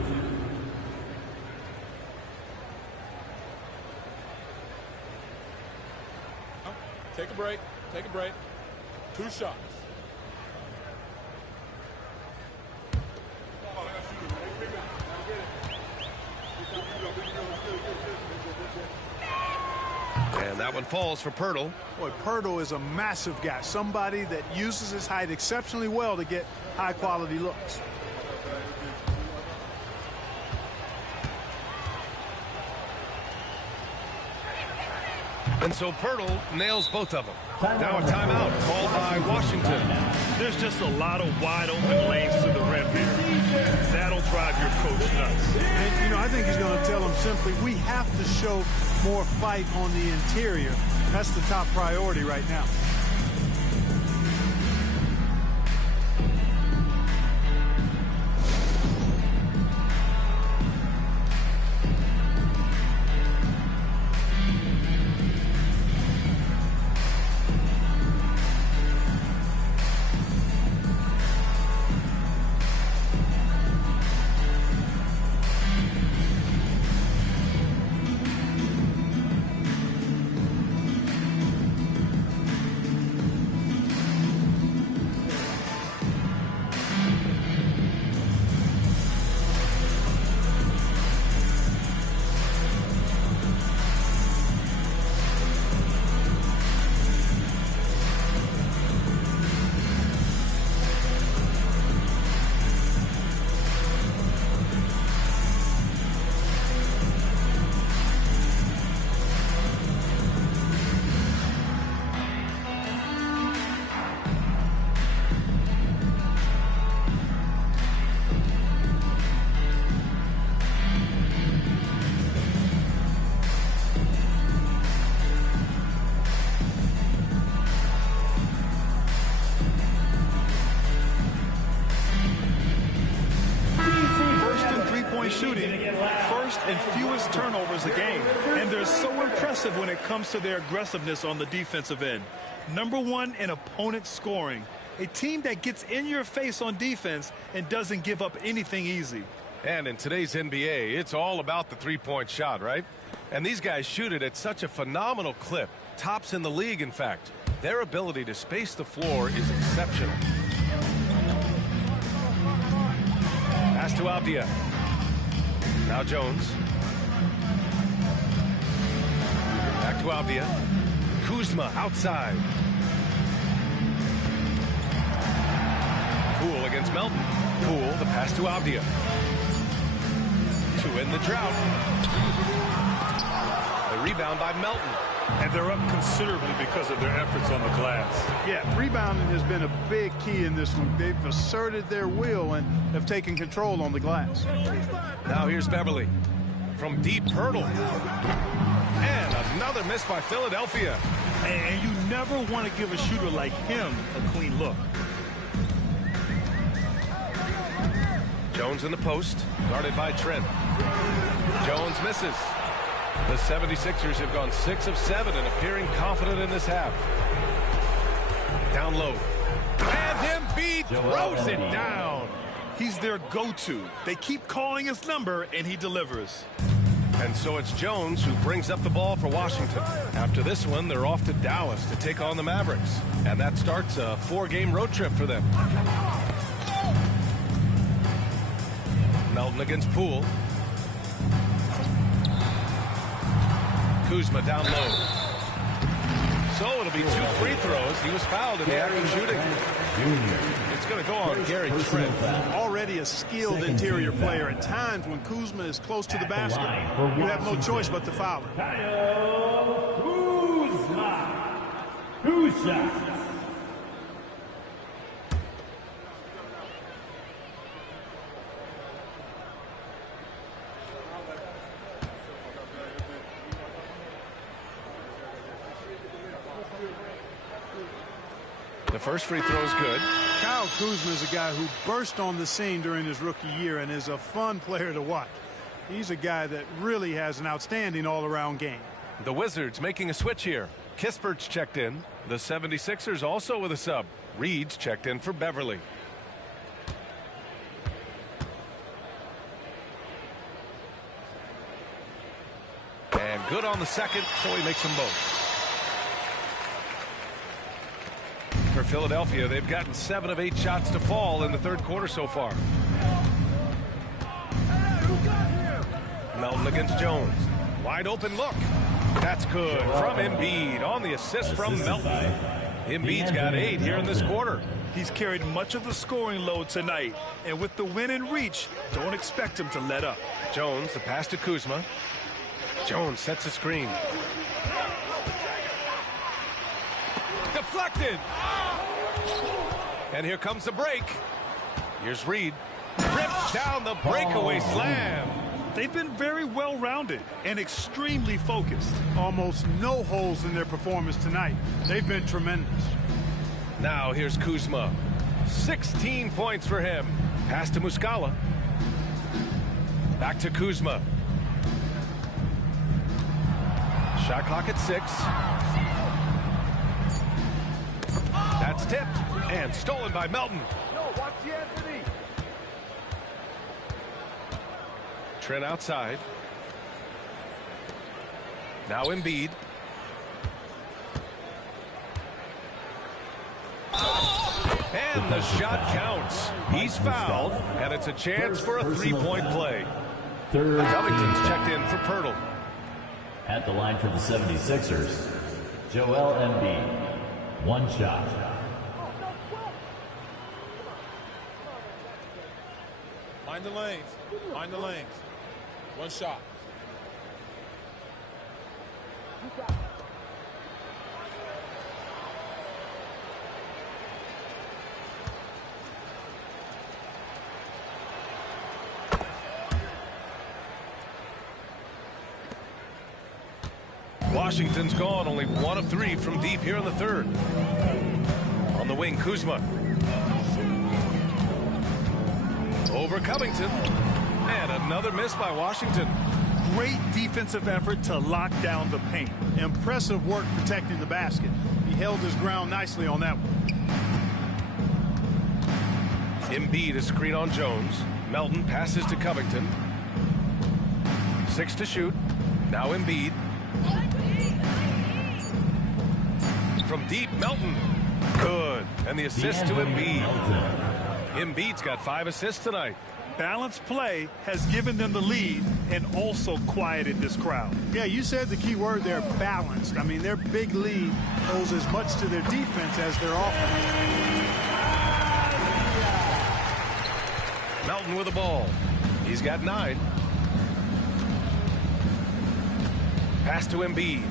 Take a break. Take a break. 2 shots. And that one falls for Pirtle. Boy, Pirtle is a massive guy. Somebody that uses his height exceptionally well to get high-quality looks. And so Pirtle nails both of them. Now a timeout called by Washington. There's just a lot of wide open lanes to the rim here. That'll drive your coach nuts. And, you know, I think he's going to tell them simply, we have to show more fight on the interior. That's the top priority right now. And fewest turnovers a game. And they're so impressive when it comes to their aggressiveness on the defensive end. Number 1 in opponent scoring. A team that gets in your face on defense and doesn't give up anything easy. And in today's NBA, it's all about the three-point shot, right? And these guys shoot it at such a phenomenal clip. Tops in the league, in fact. Their ability to space the floor is exceptional. Pass to Abdia. Now Jones. Back to Abdia. Kuzma outside. Poole against Melton. Poole, the pass to Abdia. To end the drought. The rebound by Melton. And they're up considerably because of their efforts on the glass. Yeah, rebounding has been a big key in this one. They've asserted their will and have taken control on the glass. Now here's Beverly from deep Pirtle. And another miss by Philadelphia. And you never want to give a shooter like him a clean look. Jones in the post, guarded by Trent. Jones misses. The 76ers have gone 6 of 7 and appearing confident in this half. Down low. And Embiid throws it down. He's their go-to. They keep calling his number, and he delivers. And so it's Jones who brings up the ball for Washington. After this one, they're off to Dallas to take on the Mavericks. And that starts a 4-game road trip for them. Melton against Poole. Kuzma down low. So it'll be 2 free throws. He was fouled in the act of shooting. It's going to go on Gary Trent. Already a skilled interior player. At times when Kuzma is close to the basket, you have no choice but to foul him. Kuzma. 2 shots. First free throw is good. Kyle Kuzma is a guy who burst on the scene during his rookie year and is a fun player to watch. He's a guy that really has an outstanding all-around game. The Wizards making a switch here. Kispert's checked in. The 76ers also with a sub. Reed's checked in for Beverly. And good on the second, so he makes them both. For Philadelphia, they've gotten 7 of 8 shots to fall in the third quarter so far. Melton against Jones. Wide open look. That's good from Embiid on the assist from Melton. Embiid's got 8 here in this quarter. He's carried much of the scoring load tonight, and with the win in reach, don't expect him to let up. Jones, the pass to Kuzma. Jones sets a screen. Deflected. And here comes the break. Here's Reed. Rips down the breakaway slam. They've been very well-rounded and extremely focused. Almost no holes in their performance tonight. They've been tremendous. Now here's Kuzma. 16 points for him. Pass to Muscala. Back to Kuzma. Shot clock at 6. That's tipped and stolen by Melton. Trent outside. Now Embiid. And the shot counts. He's fouled, and it's a chance for a 3-point play. Covington's checked in for Pirtle. At the line for the 76ers, Joel Embiid. 1 shot. Mind the lanes. Mind the lanes. 1 shot. Washington's gone only 1 of 3 from deep here in the third. On the wing, Kuzma. Over Covington. And another miss by Washington. Great defensive effort to lock down the paint. Impressive work protecting the basket. He held his ground nicely on that one. Embiid a screen on Jones. Melton passes to Covington. 6 to shoot. Now Embiid. From deep, Melton. Good. And the assist to Embiid. Embiid's got 5 assists tonight. Balanced play has given them the lead and also quieted this crowd. Yeah, you said the key word there, balanced. I mean, their big lead owes as much to their defense as their offense. Melton with the ball. He's got 9. Pass to Embiid.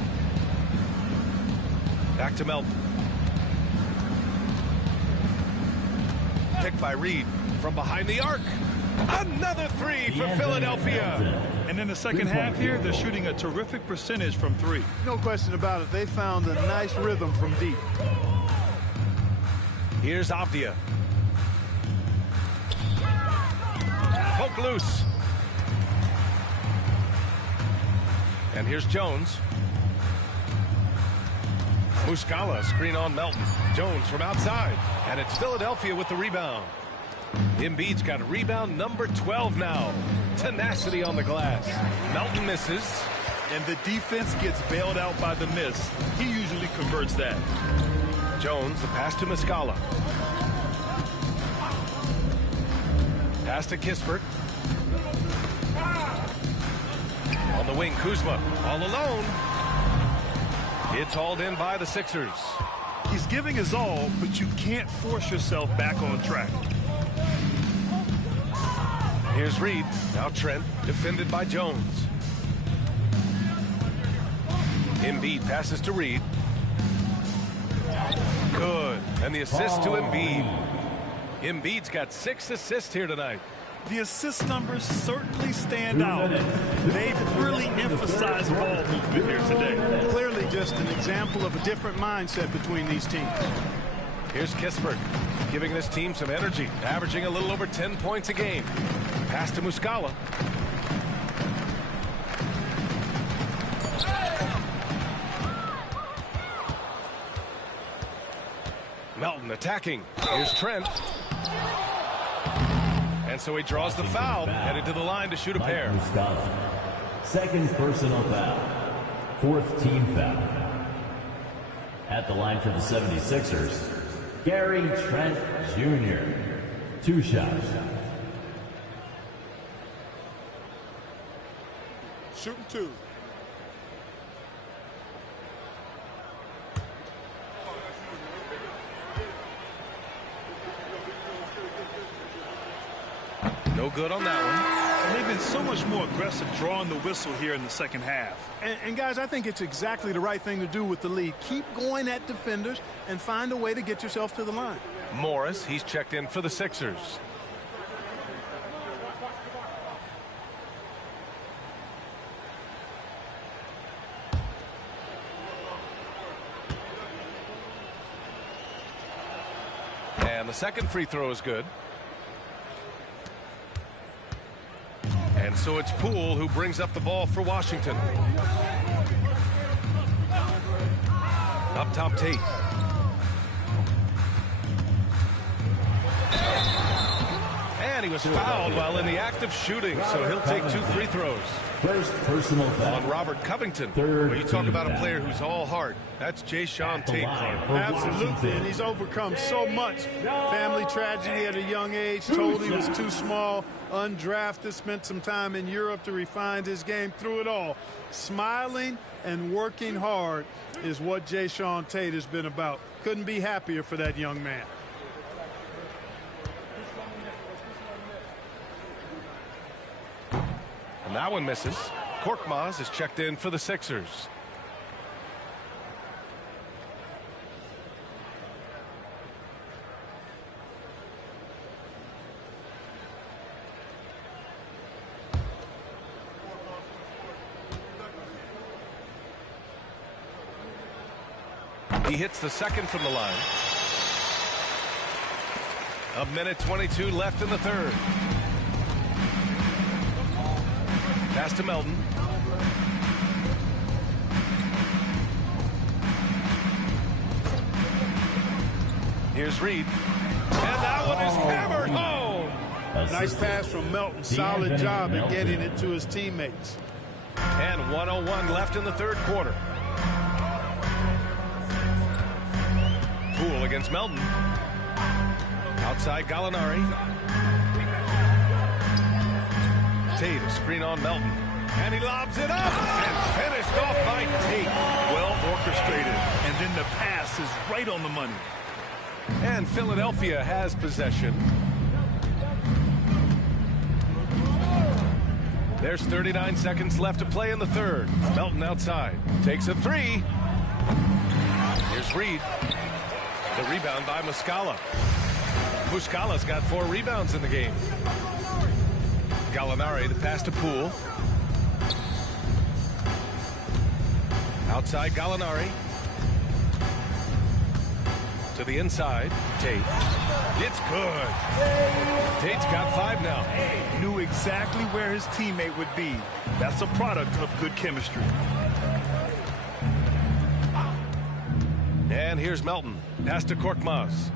Back to Melton. Picked by Reed from behind the arc. Another 3 for Philadelphia. And in the second half here, they're shooting a terrific percentage from 3. No question about it. They found a nice rhythm from deep. Here's Avdia. Poke loose. And here's Jones. Muscala, screen on Melton. Jones from outside. And it's Philadelphia with the rebound. Embiid's got rebound number 12 now. Tenacity on the glass. Melton misses. And the defense gets bailed out by the miss. He usually converts that. Jones, the pass to Muscala. Pass to Kispert. On the wing, Kuzma all alone. It's hauled in by the Sixers. He's giving his all, but you can't force yourself back on track. Here's Reed. Now Trent, defended by Jones. Embiid passes to Reed. Good. And the assist to Embiid. Embiid's got 6 assists here tonight. The assist numbers certainly stand out. They've really emphasized ball movement here today. Clearly just an example of a different mindset between these teams. Here's Kispert, giving this team some energy, averaging a little over 10 points a game. Pass to Muscala. Melton attacking. Here's Trent. And so he draws the foul, headed to the line to shoot a pair. Muscala. Second personal foul. Fourth team foul. At the line for the 76ers, Gary Trent Jr. 2 shots. Shooting 2. No good on that one. And they've been so much more aggressive drawing the whistle here in the second half. And guys, I think it's exactly the right thing to do with the lead. Keep going at defenders and find a way to get yourself to the line. Morris, he's checked in for the Sixers. And the second free throw is good. And so it's Poole who brings up the ball for Washington. Up top, Tate. And he was fouled while in the act of shooting, so he'll take 2 free throws. First personal foul On Robert Covington. Third Well, you talk about a foul. player who's all heart. That's Jayshawn Tate. Absolutely, and he's overcome so much. Family tragedy at a young age, told he was too small, undrafted, spent some time in Europe to refine his game. Through it all, smiling and working hard is what Jayshawn Tate has been about. Couldn't be happier for that young man. And that one misses. Korkmaz is checked in for the Sixers. He hits the second from the line. A minute 22 left in the third. Pass to Melton. Here's Reed. And that one is hammered home. Nice pass from Melton. Solid job at getting it to his teammates. And 1:01 left in the third quarter. Poole against Melton. Outside Gallinari. Tate, a screen on Melton. And he lobs it up and finished off by Tate. Well orchestrated. And then the pass is right on the money. And Philadelphia has possession. There's 39 seconds left to play in the third. Melton outside. Takes a 3. Here's Reed. The rebound by Muscala. Muscala's got 4 rebounds in the game. Gallinari, the pass to Poole. Outside Gallinari. To the inside. Tate. It's good. Tate's got 5 now. Knew exactly where his teammate would be. That's a product of good chemistry. And here's Melton. Pass to Korkmaz.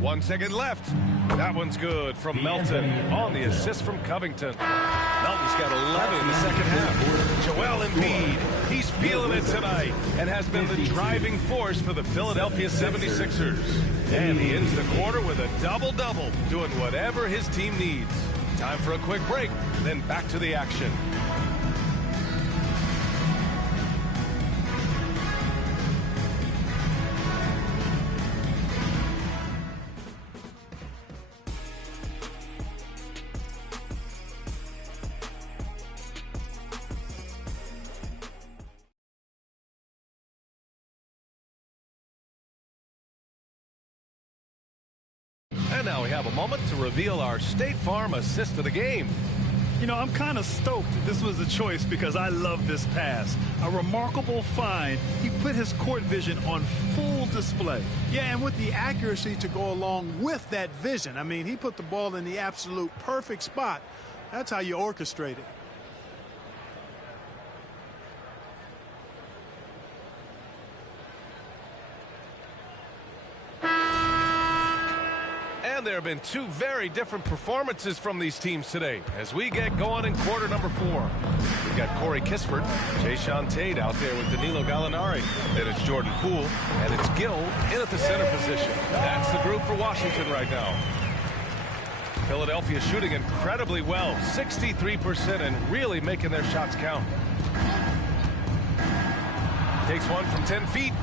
1 second left. That one's good from Melton on the assist from Covington. Melton's got 11 in the second half. Joel Embiid, he's feeling it tonight and has been the driving force for the Philadelphia 76ers. And he ends the quarter with a double-double, doing whatever his team needs. Time for a quick break, then back to the action. And now we have a moment to reveal our State Farm assist of the game. You know, I'm kind of stoked this was a choice because I love this pass. A remarkable find. He put his court vision on full display. Yeah, and with the accuracy to go along with that vision. I mean, he put the ball in the absolute perfect spot. That's how you orchestrate it. And there have been two very different performances from these teams today as we get going in quarter number 4. We've got Corey Kispert, Jae'Sean Tate out there with Danilo Gallinari. Then it's Jordan Poole, and it's Gill in at the center position. That's the group for Washington right now. Philadelphia shooting incredibly well, 63%, and really making their shots count. Takes one from 10 feet.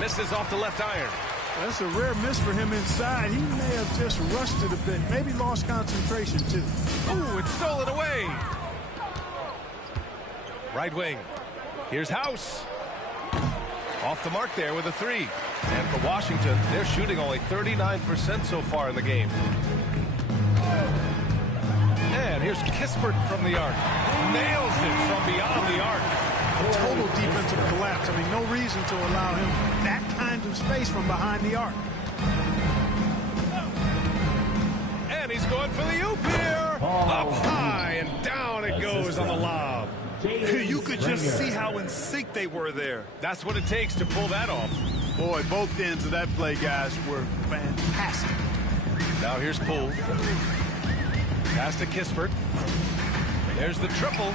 Misses off the left iron. That's a rare miss for him inside. He may have just rushed it a bit. Maybe lost concentration, too. Ooh, it's stolen away. Right wing. Here's House. Off the mark there with a 3. And for Washington, they're shooting only 39% so far in the game. And here's Kispert from the arc. Nails it from beyond the arc. A total defensive collapse. I mean, no reason to allow him that kind of space from behind the arc. And he's going for the oop here. Up high and down it goes on the lob. You could just see how in sync they were there. That's what it takes to pull that off. Boy, both ends of that play, guys, were fantastic. Now here's Poole. Pass to Kispert. There's the triple.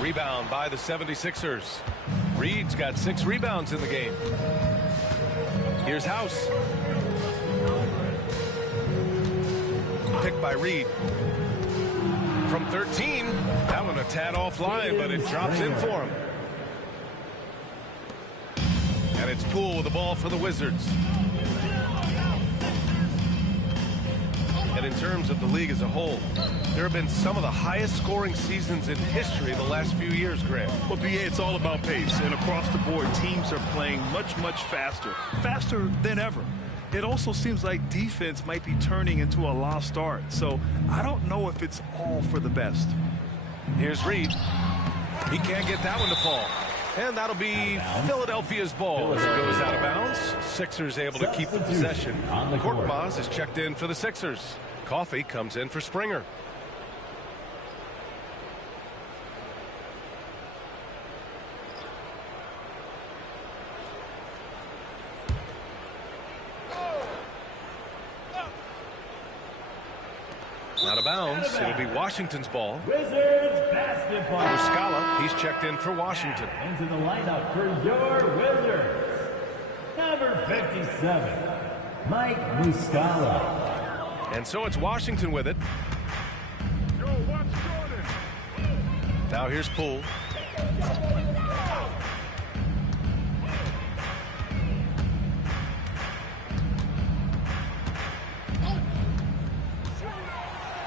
Rebound by the 76ers. Reed's got 6 rebounds in the game. Here's House. Picked by Reed. From 13. That one a tad offline, but it drops in for him. And it's Poole with the ball for the Wizards. And in terms of the league as a whole, there have been some of the highest scoring seasons in history the last few years, Grant. Well, BA, it's all about pace. And across the board, teams are playing much, much faster. Faster than ever. It also seems like defense might be turning into a lost art. So I don't know if it's all for the best. Here's Reed. He can't get that one to fall. And that'll be Philadelphia's ball as it goes out of bounds. Sixers able to keep the possession. Korkmaz is checked in for the Sixers. Coffey comes in for Springer. Out of bounds. It'll be Washington's ball. Wizards basketball. Muscala, he's checked in for Washington. Into the lineup for your Wizards. Number 57, Mike Muscala. And so it's Washington with it. Now here's Poole.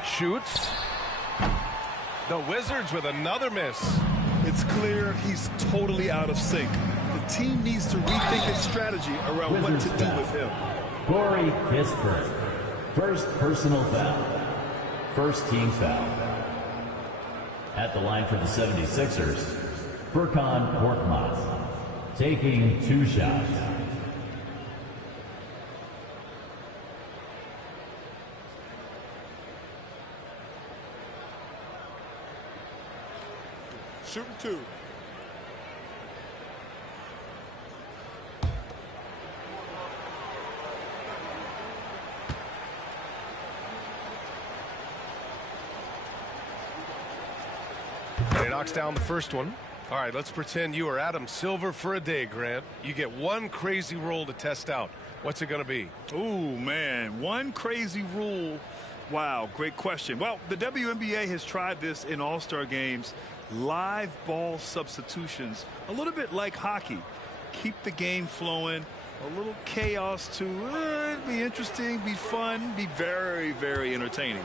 Shoots. The Wizards with another miss. It's clear he's totally out of sync. The team needs to rethink its strategy around what to do with him. Corey Kispert. First personal foul. First team foul. At the line for the 76ers, Furkan Korkmaz. Taking 2 shots. Shooting 2. And he knocks down the first one. All right, let's pretend you are Adam Silver for a day, Grant. You get one crazy rule to test out. What's it going to be? Ooh, man, one crazy rule. Wow, great question. Well, the WNBA has tried this in All-Star games. Live ball substitutions, a little bit like hockey. Keep the game flowing, a little chaos too. It'd be interesting, be fun, be very, very entertaining.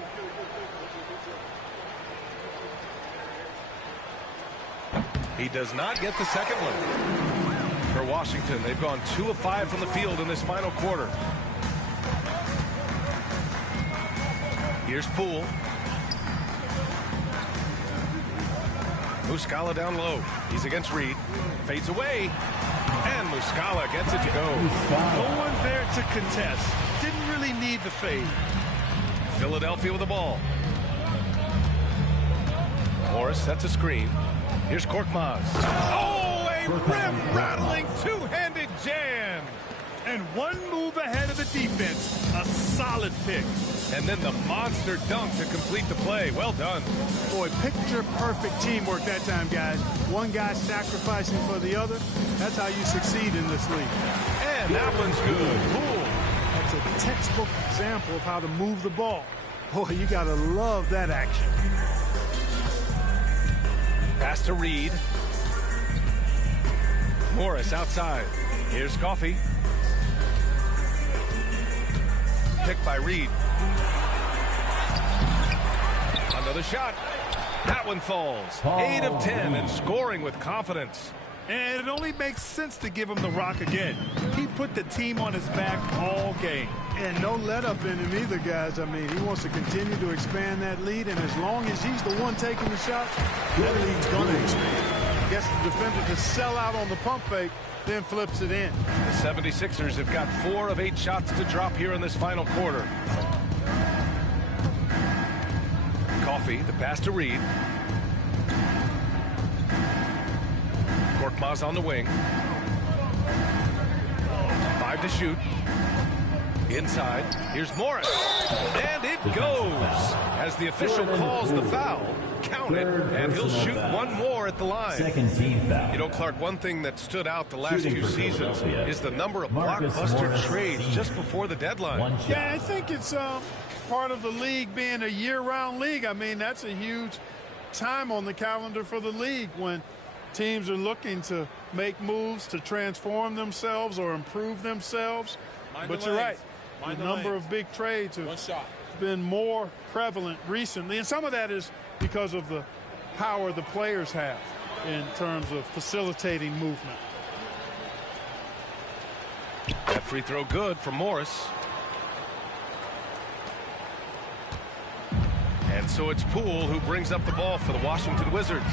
He does not get the second one. For Washington, they've gone 2 of 5 from the field in this final quarter. Here's Poole. Muscala down low. He's against Reed. Fades away. And Muscala gets it to go. No one there to contest. Didn't really need the fade. Philadelphia with the ball. Morris sets a screen. Here's Korkmaz. Oh, a rim-rattling two-handed jam. And one move ahead of the defense. A solid pick. And then the monster dunk to complete the play. Well done. Boy, picture-perfect teamwork that time, guys. One guy sacrificing for the other. That's how you succeed in this league. And that one's good. Cool. That's a textbook example of how to move the ball. Boy, you got to love that action. Pass to Reed. Morris outside. Here's Coffey. Picked by Reed. Another shot. That one falls. 8 of 10 and scoring with confidence. And it only makes sense to give him the rock again. He put the team on his back all game. And no let up in him either, guys. I mean, he wants to continue to expand that lead, and as long as he's the one taking the shot, that lead's going to expand. Gets the defender to sell out on the pump fake, then flips it in. The 76ers have got 4 of 8 shots to drop here in this final quarter. Coffey, the pass to Reed. Korkmaz on the wing. 5 to shoot. Inside. Here's Morris. And it goes. As the official calls the foul, count it, and he'll shoot one more at the line. Second team foul. You know, Clark, one thing that stood out the last Shooting few for seasons Philadelphia. is the number of Marcus blockbuster Morris trades Sr. just before the deadline. Yeah, I think it's part of the league being a year-round league. I mean, that's a huge time on the calendar for the league when teams are looking to make moves to transform themselves or improve themselves. But you're right. The number of big trades has been more prevalent recently. And some of that is because of the power the players have in terms of facilitating movement. That free throw good for Morris. And so it's Poole who brings up the ball for the Washington Wizards.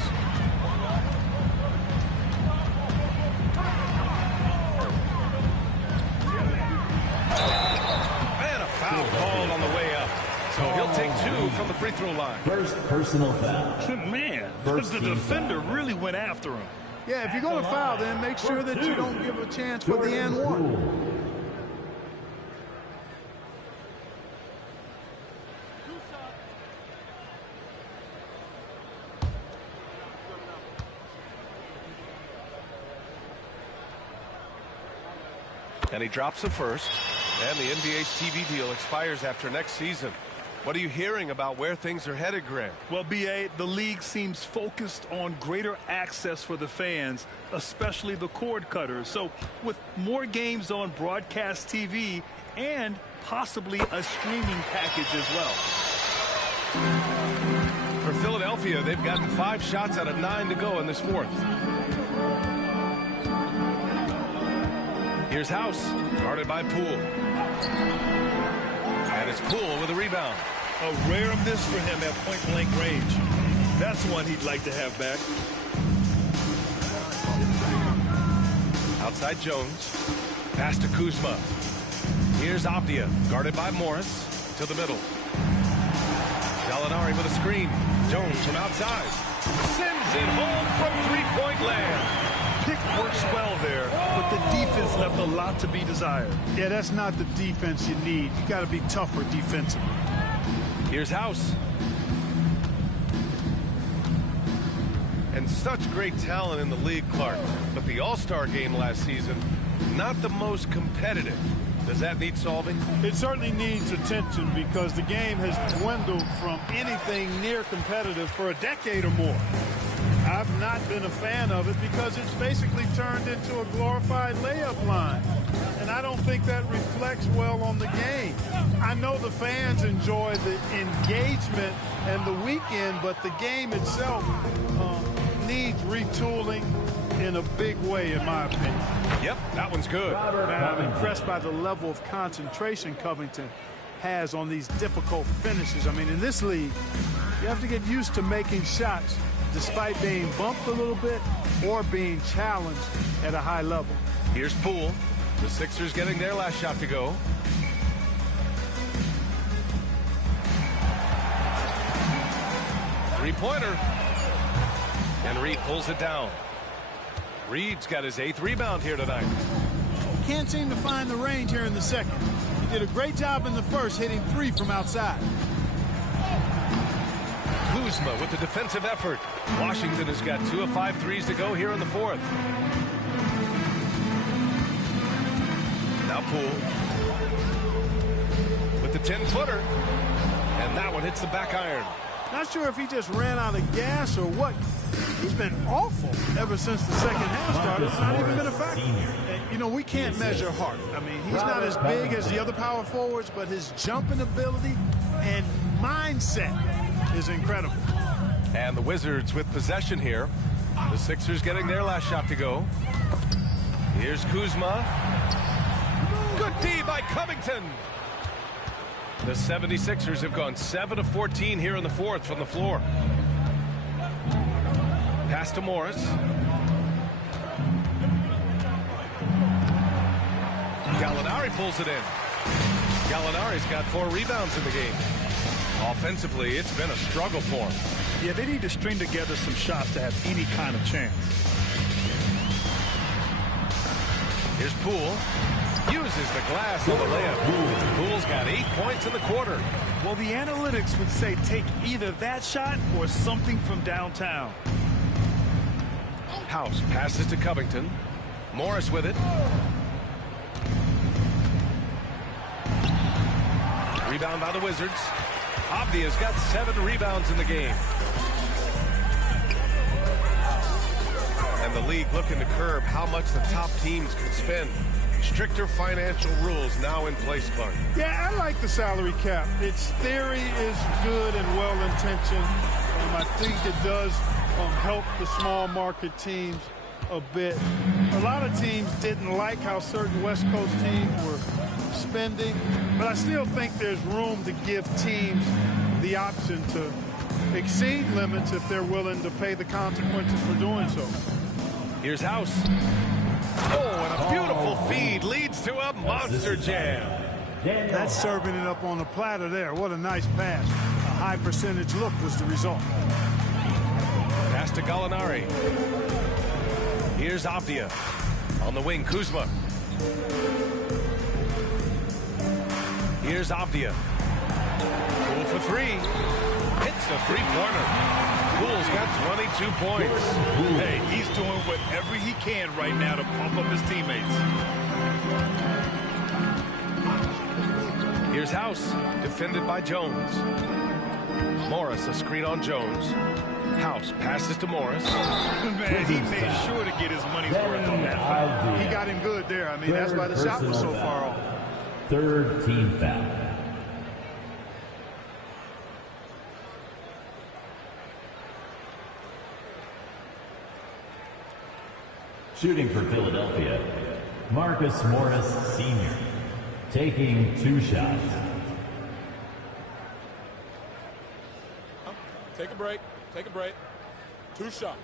And a foul called on the way up. So he'll take 2 from the free throw line. First personal foul. Man, First the team defender foul. really went after him. Yeah, if you're going to foul, then make sure that you don't give a chance for the and one. And he drops the first. And the NBA's TV deal expires after next season. What are you hearing about where things are headed, Grant? Well, B.A., the league seems focused on greater access for the fans, especially the cord cutters. So with more games on broadcast TV and possibly a streaming package as well. For Philadelphia, they've gotten 5 shots out of 9 to go in this fourth. Here's House, guarded by Poole. And it's Poole with a rebound. A rare miss for him at point-blank range. That's one he'd like to have back. Outside Jones. Pass to Kuzma. Here's Avdia, guarded by Morris, to the middle. Gallinari with a screen. Jones from outside. Sends it home from three-point land. Pick works well there, but the defense left a lot to be desired. Yeah, that's not the defense you need. You got to be tougher defensively. Here's House. And such great talent in the league, Clark. But the All-Star game last season, not the most competitive. Does that need solving? It certainly needs attention because the game has dwindled from anything near competitive for a decade or more. I've not been a fan of it because it's basically turned into a glorified layup line. And I don't think that reflects well on the game. I know the fans enjoy the engagement and the weekend, but the game itself needs retooling in a big way, in my opinion. Yep, that one's good. I'm impressed by the level of concentration Covington has on these difficult finishes. I mean, in this league, you have to get used to making shots despite being bumped a little bit or being challenged at a high level. Here's Poole. The Sixers getting their last shot to go. Three-pointer. And Reed pulls it down. Reed's got his 8th rebound here tonight. Can't seem to find the range here in the second. He did a great job in the first, hitting 3 from outside. Kuzma with the defensive effort. Washington has got 2 of 5 threes to go here in the 4th. Now Poole with the 10-footer. And that one hits the back iron. Not sure if he just ran out of gas or what. He's been awful ever since the second half started. It's not even been a factor. And, you know, we can't measure Hart. I mean, he's not as big as the other power forwards, but his jumping ability and mindset is incredible. And the Wizards with possession here. The Sixers getting their last shot to go. Here's Kuzma. Good D by Covington. The 76ers have gone 7 of 14 here in the 4th from the floor. Pass to Morris. Gallinari pulls it in. Gallinari's got 4 rebounds in the game. Offensively, it's been a struggle for him. Yeah, they need to string together some shots to have any kind of chance. Here's Poole. Uses the glass on the layup. Poole's got 8 points in the quarter. Well, the analytics would say take either that shot or something from downtown. House passes to Covington. Morris with it. Rebound by the Wizards. Avdia's got 7 rebounds in the game. And the league looking to curb how much the top teams can spend. Stricter financial rules now in place, Clark. Yeah, I like the salary cap. Its theory is good and well-intentioned. I think it does help the small market teams a bit. A lot of teams didn't like how certain West Coast teams were spending, but I still think there's room to give teams the option to exceed limits if they're willing to pay the consequences for doing so. Here's House. Oh, and a beautiful feed leads to a monster jam. That's serving it up on the platter there. What a nice pass. A high percentage look was the result. Pass to Gallinari. Here's Avdia. On the wing, Kuzma. Here's Avdia. Poole for 3. Hits the 3-pointer. Poole's got 22 points. Hey, he's doing whatever he can right now to pump up his teammates. Here's House, defended by Jones. Morris, a screen on Jones. House passes to Morris. Man, he made sure to get his money's worth on that foul. He got him good there. I mean, that's why the shot was so far off. 3rd team foul. Shooting for Philadelphia, Marcus Morris Sr. taking 2 shots. Take a break. Take a break. 2 shots.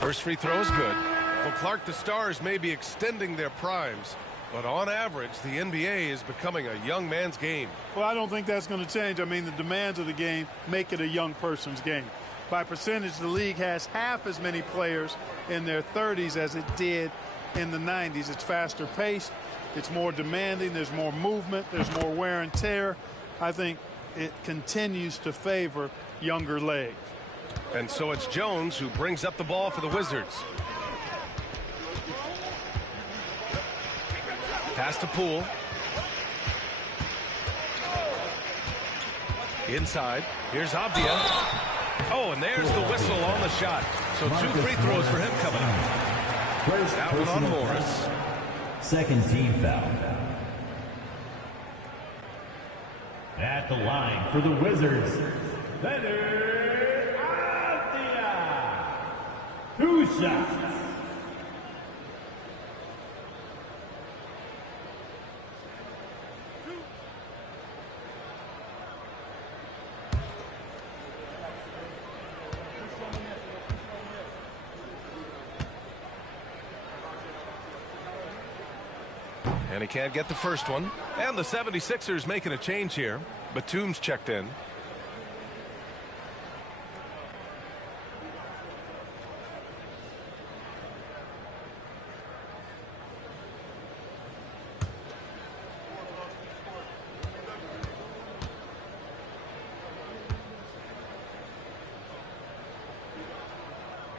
First free throw is good. Well, Clark, the Stars may be extending their primes, but on average, the NBA is becoming a young man's game. Well, I don't think that's going to change. I mean, the demands of the game make it a young person's game. By percentage, the league has half as many players in their 30s as it did in the 90s. It's faster paced. It's more demanding. There's more movement. There's more wear and tear. I think it continues to favor younger legs. And so it's Jones who brings up the ball for the Wizards. Pass to Poole. Inside. Here's Avdia. Oh, and there's the whistle on the shot. So 2 free throws for him coming up. That one on Morris. 2nd team foul. At the line for the Wizards, Leonard Avdia. 2 shots. And he can't get the first one. And the 76ers making a change here. Batum's checked in.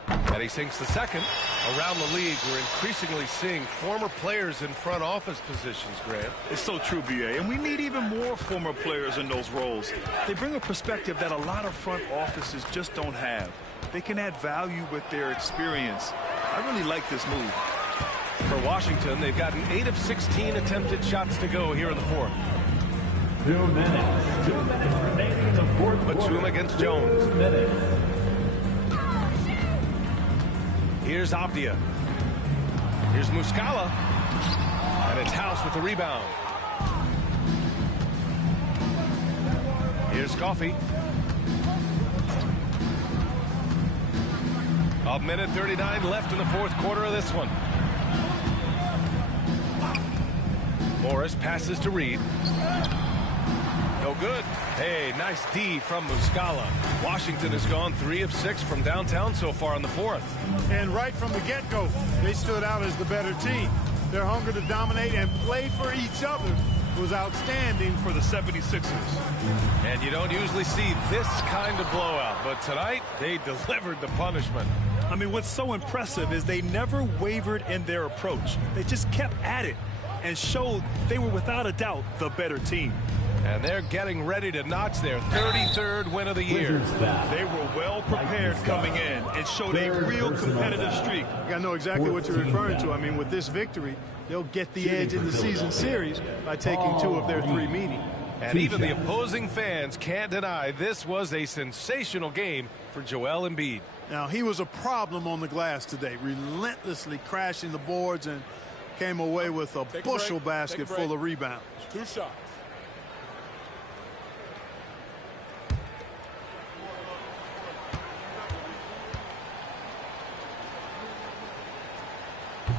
And he sinks the second. Around the league, we're increasingly seeing former players in front office positions, Grant. It's so true, B.A., and we need even more former players in those roles. They bring a perspective that a lot of front offices just don't have. They can add value with their experience. I really like this move. For Washington, they've gotten 8 of 16 attempted shots to go here in the fourth. 2 minutes. 2 minutes remaining in the fourth quarter. Batum against Jones. 2 minutes. Here's Avdia. Here's Muscala. And it's House with the rebound. Here's Coffey. A minute 39 left in the fourth quarter of this one. Morris passes to Reed. No good. Hey, nice D from Muscala. Washington has gone 3 of 6 from downtown so far in the fourth. And right from the get-go, they stood out as the better team. Their hunger to dominate and play for each other was outstanding for the 76ers. And you don't usually see this kind of blowout, but tonight they delivered the punishment. I mean, what's so impressive is they never wavered in their approach. They just kept at it and showed they were without a doubt the better team. And they're getting ready to notch their 33rd win of the year. They were well prepared coming in and showed a real competitive streak. I know exactly what you're referring to. I mean, with this victory, they'll get the edge in the season series by taking 2 of their 3 meeting. And even the opposing fans can't deny this was a sensational game for Joel Embiid. Now, he was a problem on the glass today, relentlessly crashing the boards and came away with a bushel basket full of rebounds. 2 shots.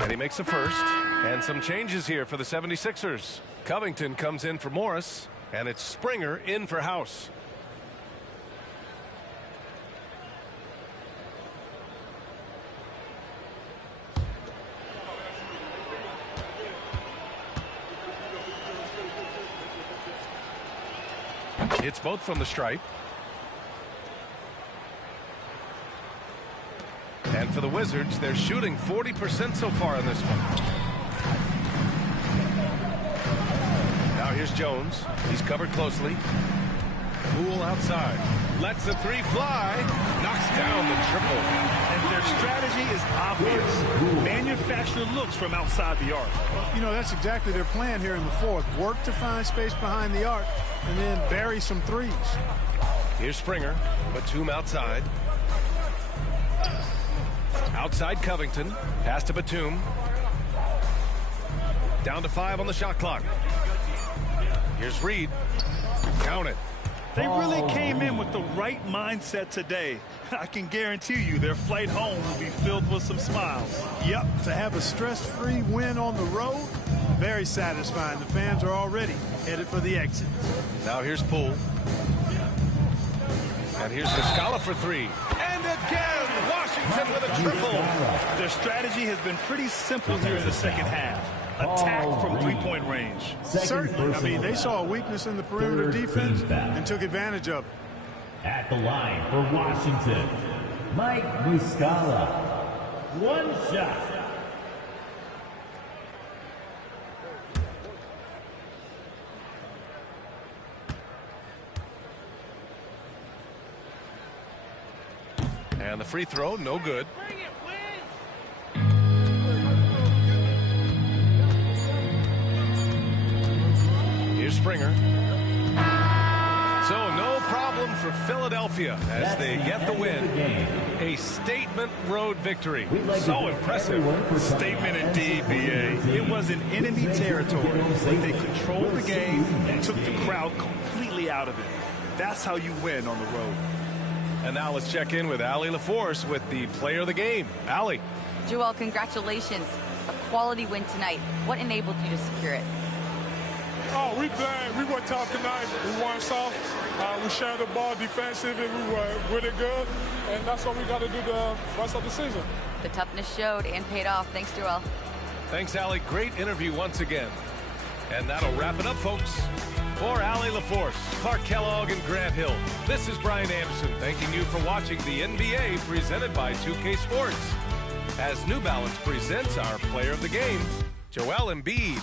And he makes a first. And some changes here for the 76ers. Covington comes in for Morris. And it's Springer in for House. Hits both from the stripe. And for the Wizards, they're shooting 40% so far in this one. Now here's Jones. He's covered closely. Poole outside. Lets the 3 fly. Knocks down the triple. And their strategy is obvious. Manufacture looks from outside the arc. You know, that's exactly their plan here in the fourth. Work to find space behind the arc and then bury some threes. Here's Springer. Batum outside. Outside Covington. Pass to Batum. Down to 5 on the shot clock. Here's Reed. Count it. They really came in with the right mindset today. I can guarantee you their flight home will be filled with some smiles. Yep, to have a stress-free win on the road, very satisfying. The fans are already headed for the exit. Now here's Poole. And here's Muscala for 3. And again, Washington with a triple. Their strategy has been pretty simple here in the second half. Attack from 3-point range. Certainly. I mean, they saw a weakness in the perimeter defense and took advantage of it. At the line for Washington, Mike Muscala. 1 shot. And the free throw, no good. Here's Springer. So no problem for Philadelphia as they get the win. A statement road victory. So impressive. Statement indeed, B.A. It was in enemy territory, but they controlled the game and took the crowd completely out of it. That's how you win on the road. And now let's check in with Allie LaForce with the player of the game. Allie. Joel, congratulations. A quality win tonight. What enabled you to secure it? Oh, we played. We were tough tonight. We won soft. We shared the ball defensively. We were really good. And that's what we got to do the rest of the season. The toughness showed and paid off. Thanks, Joel. Thanks, Allie. Great interview once again. And that'll wrap it up, folks. For Allie LaForce, Clark Kellogg, and Grant Hill, this is Brian Anderson thanking you for watching the NBA presented by 2K Sports. As New Balance presents our player of the game, Joel Embiid.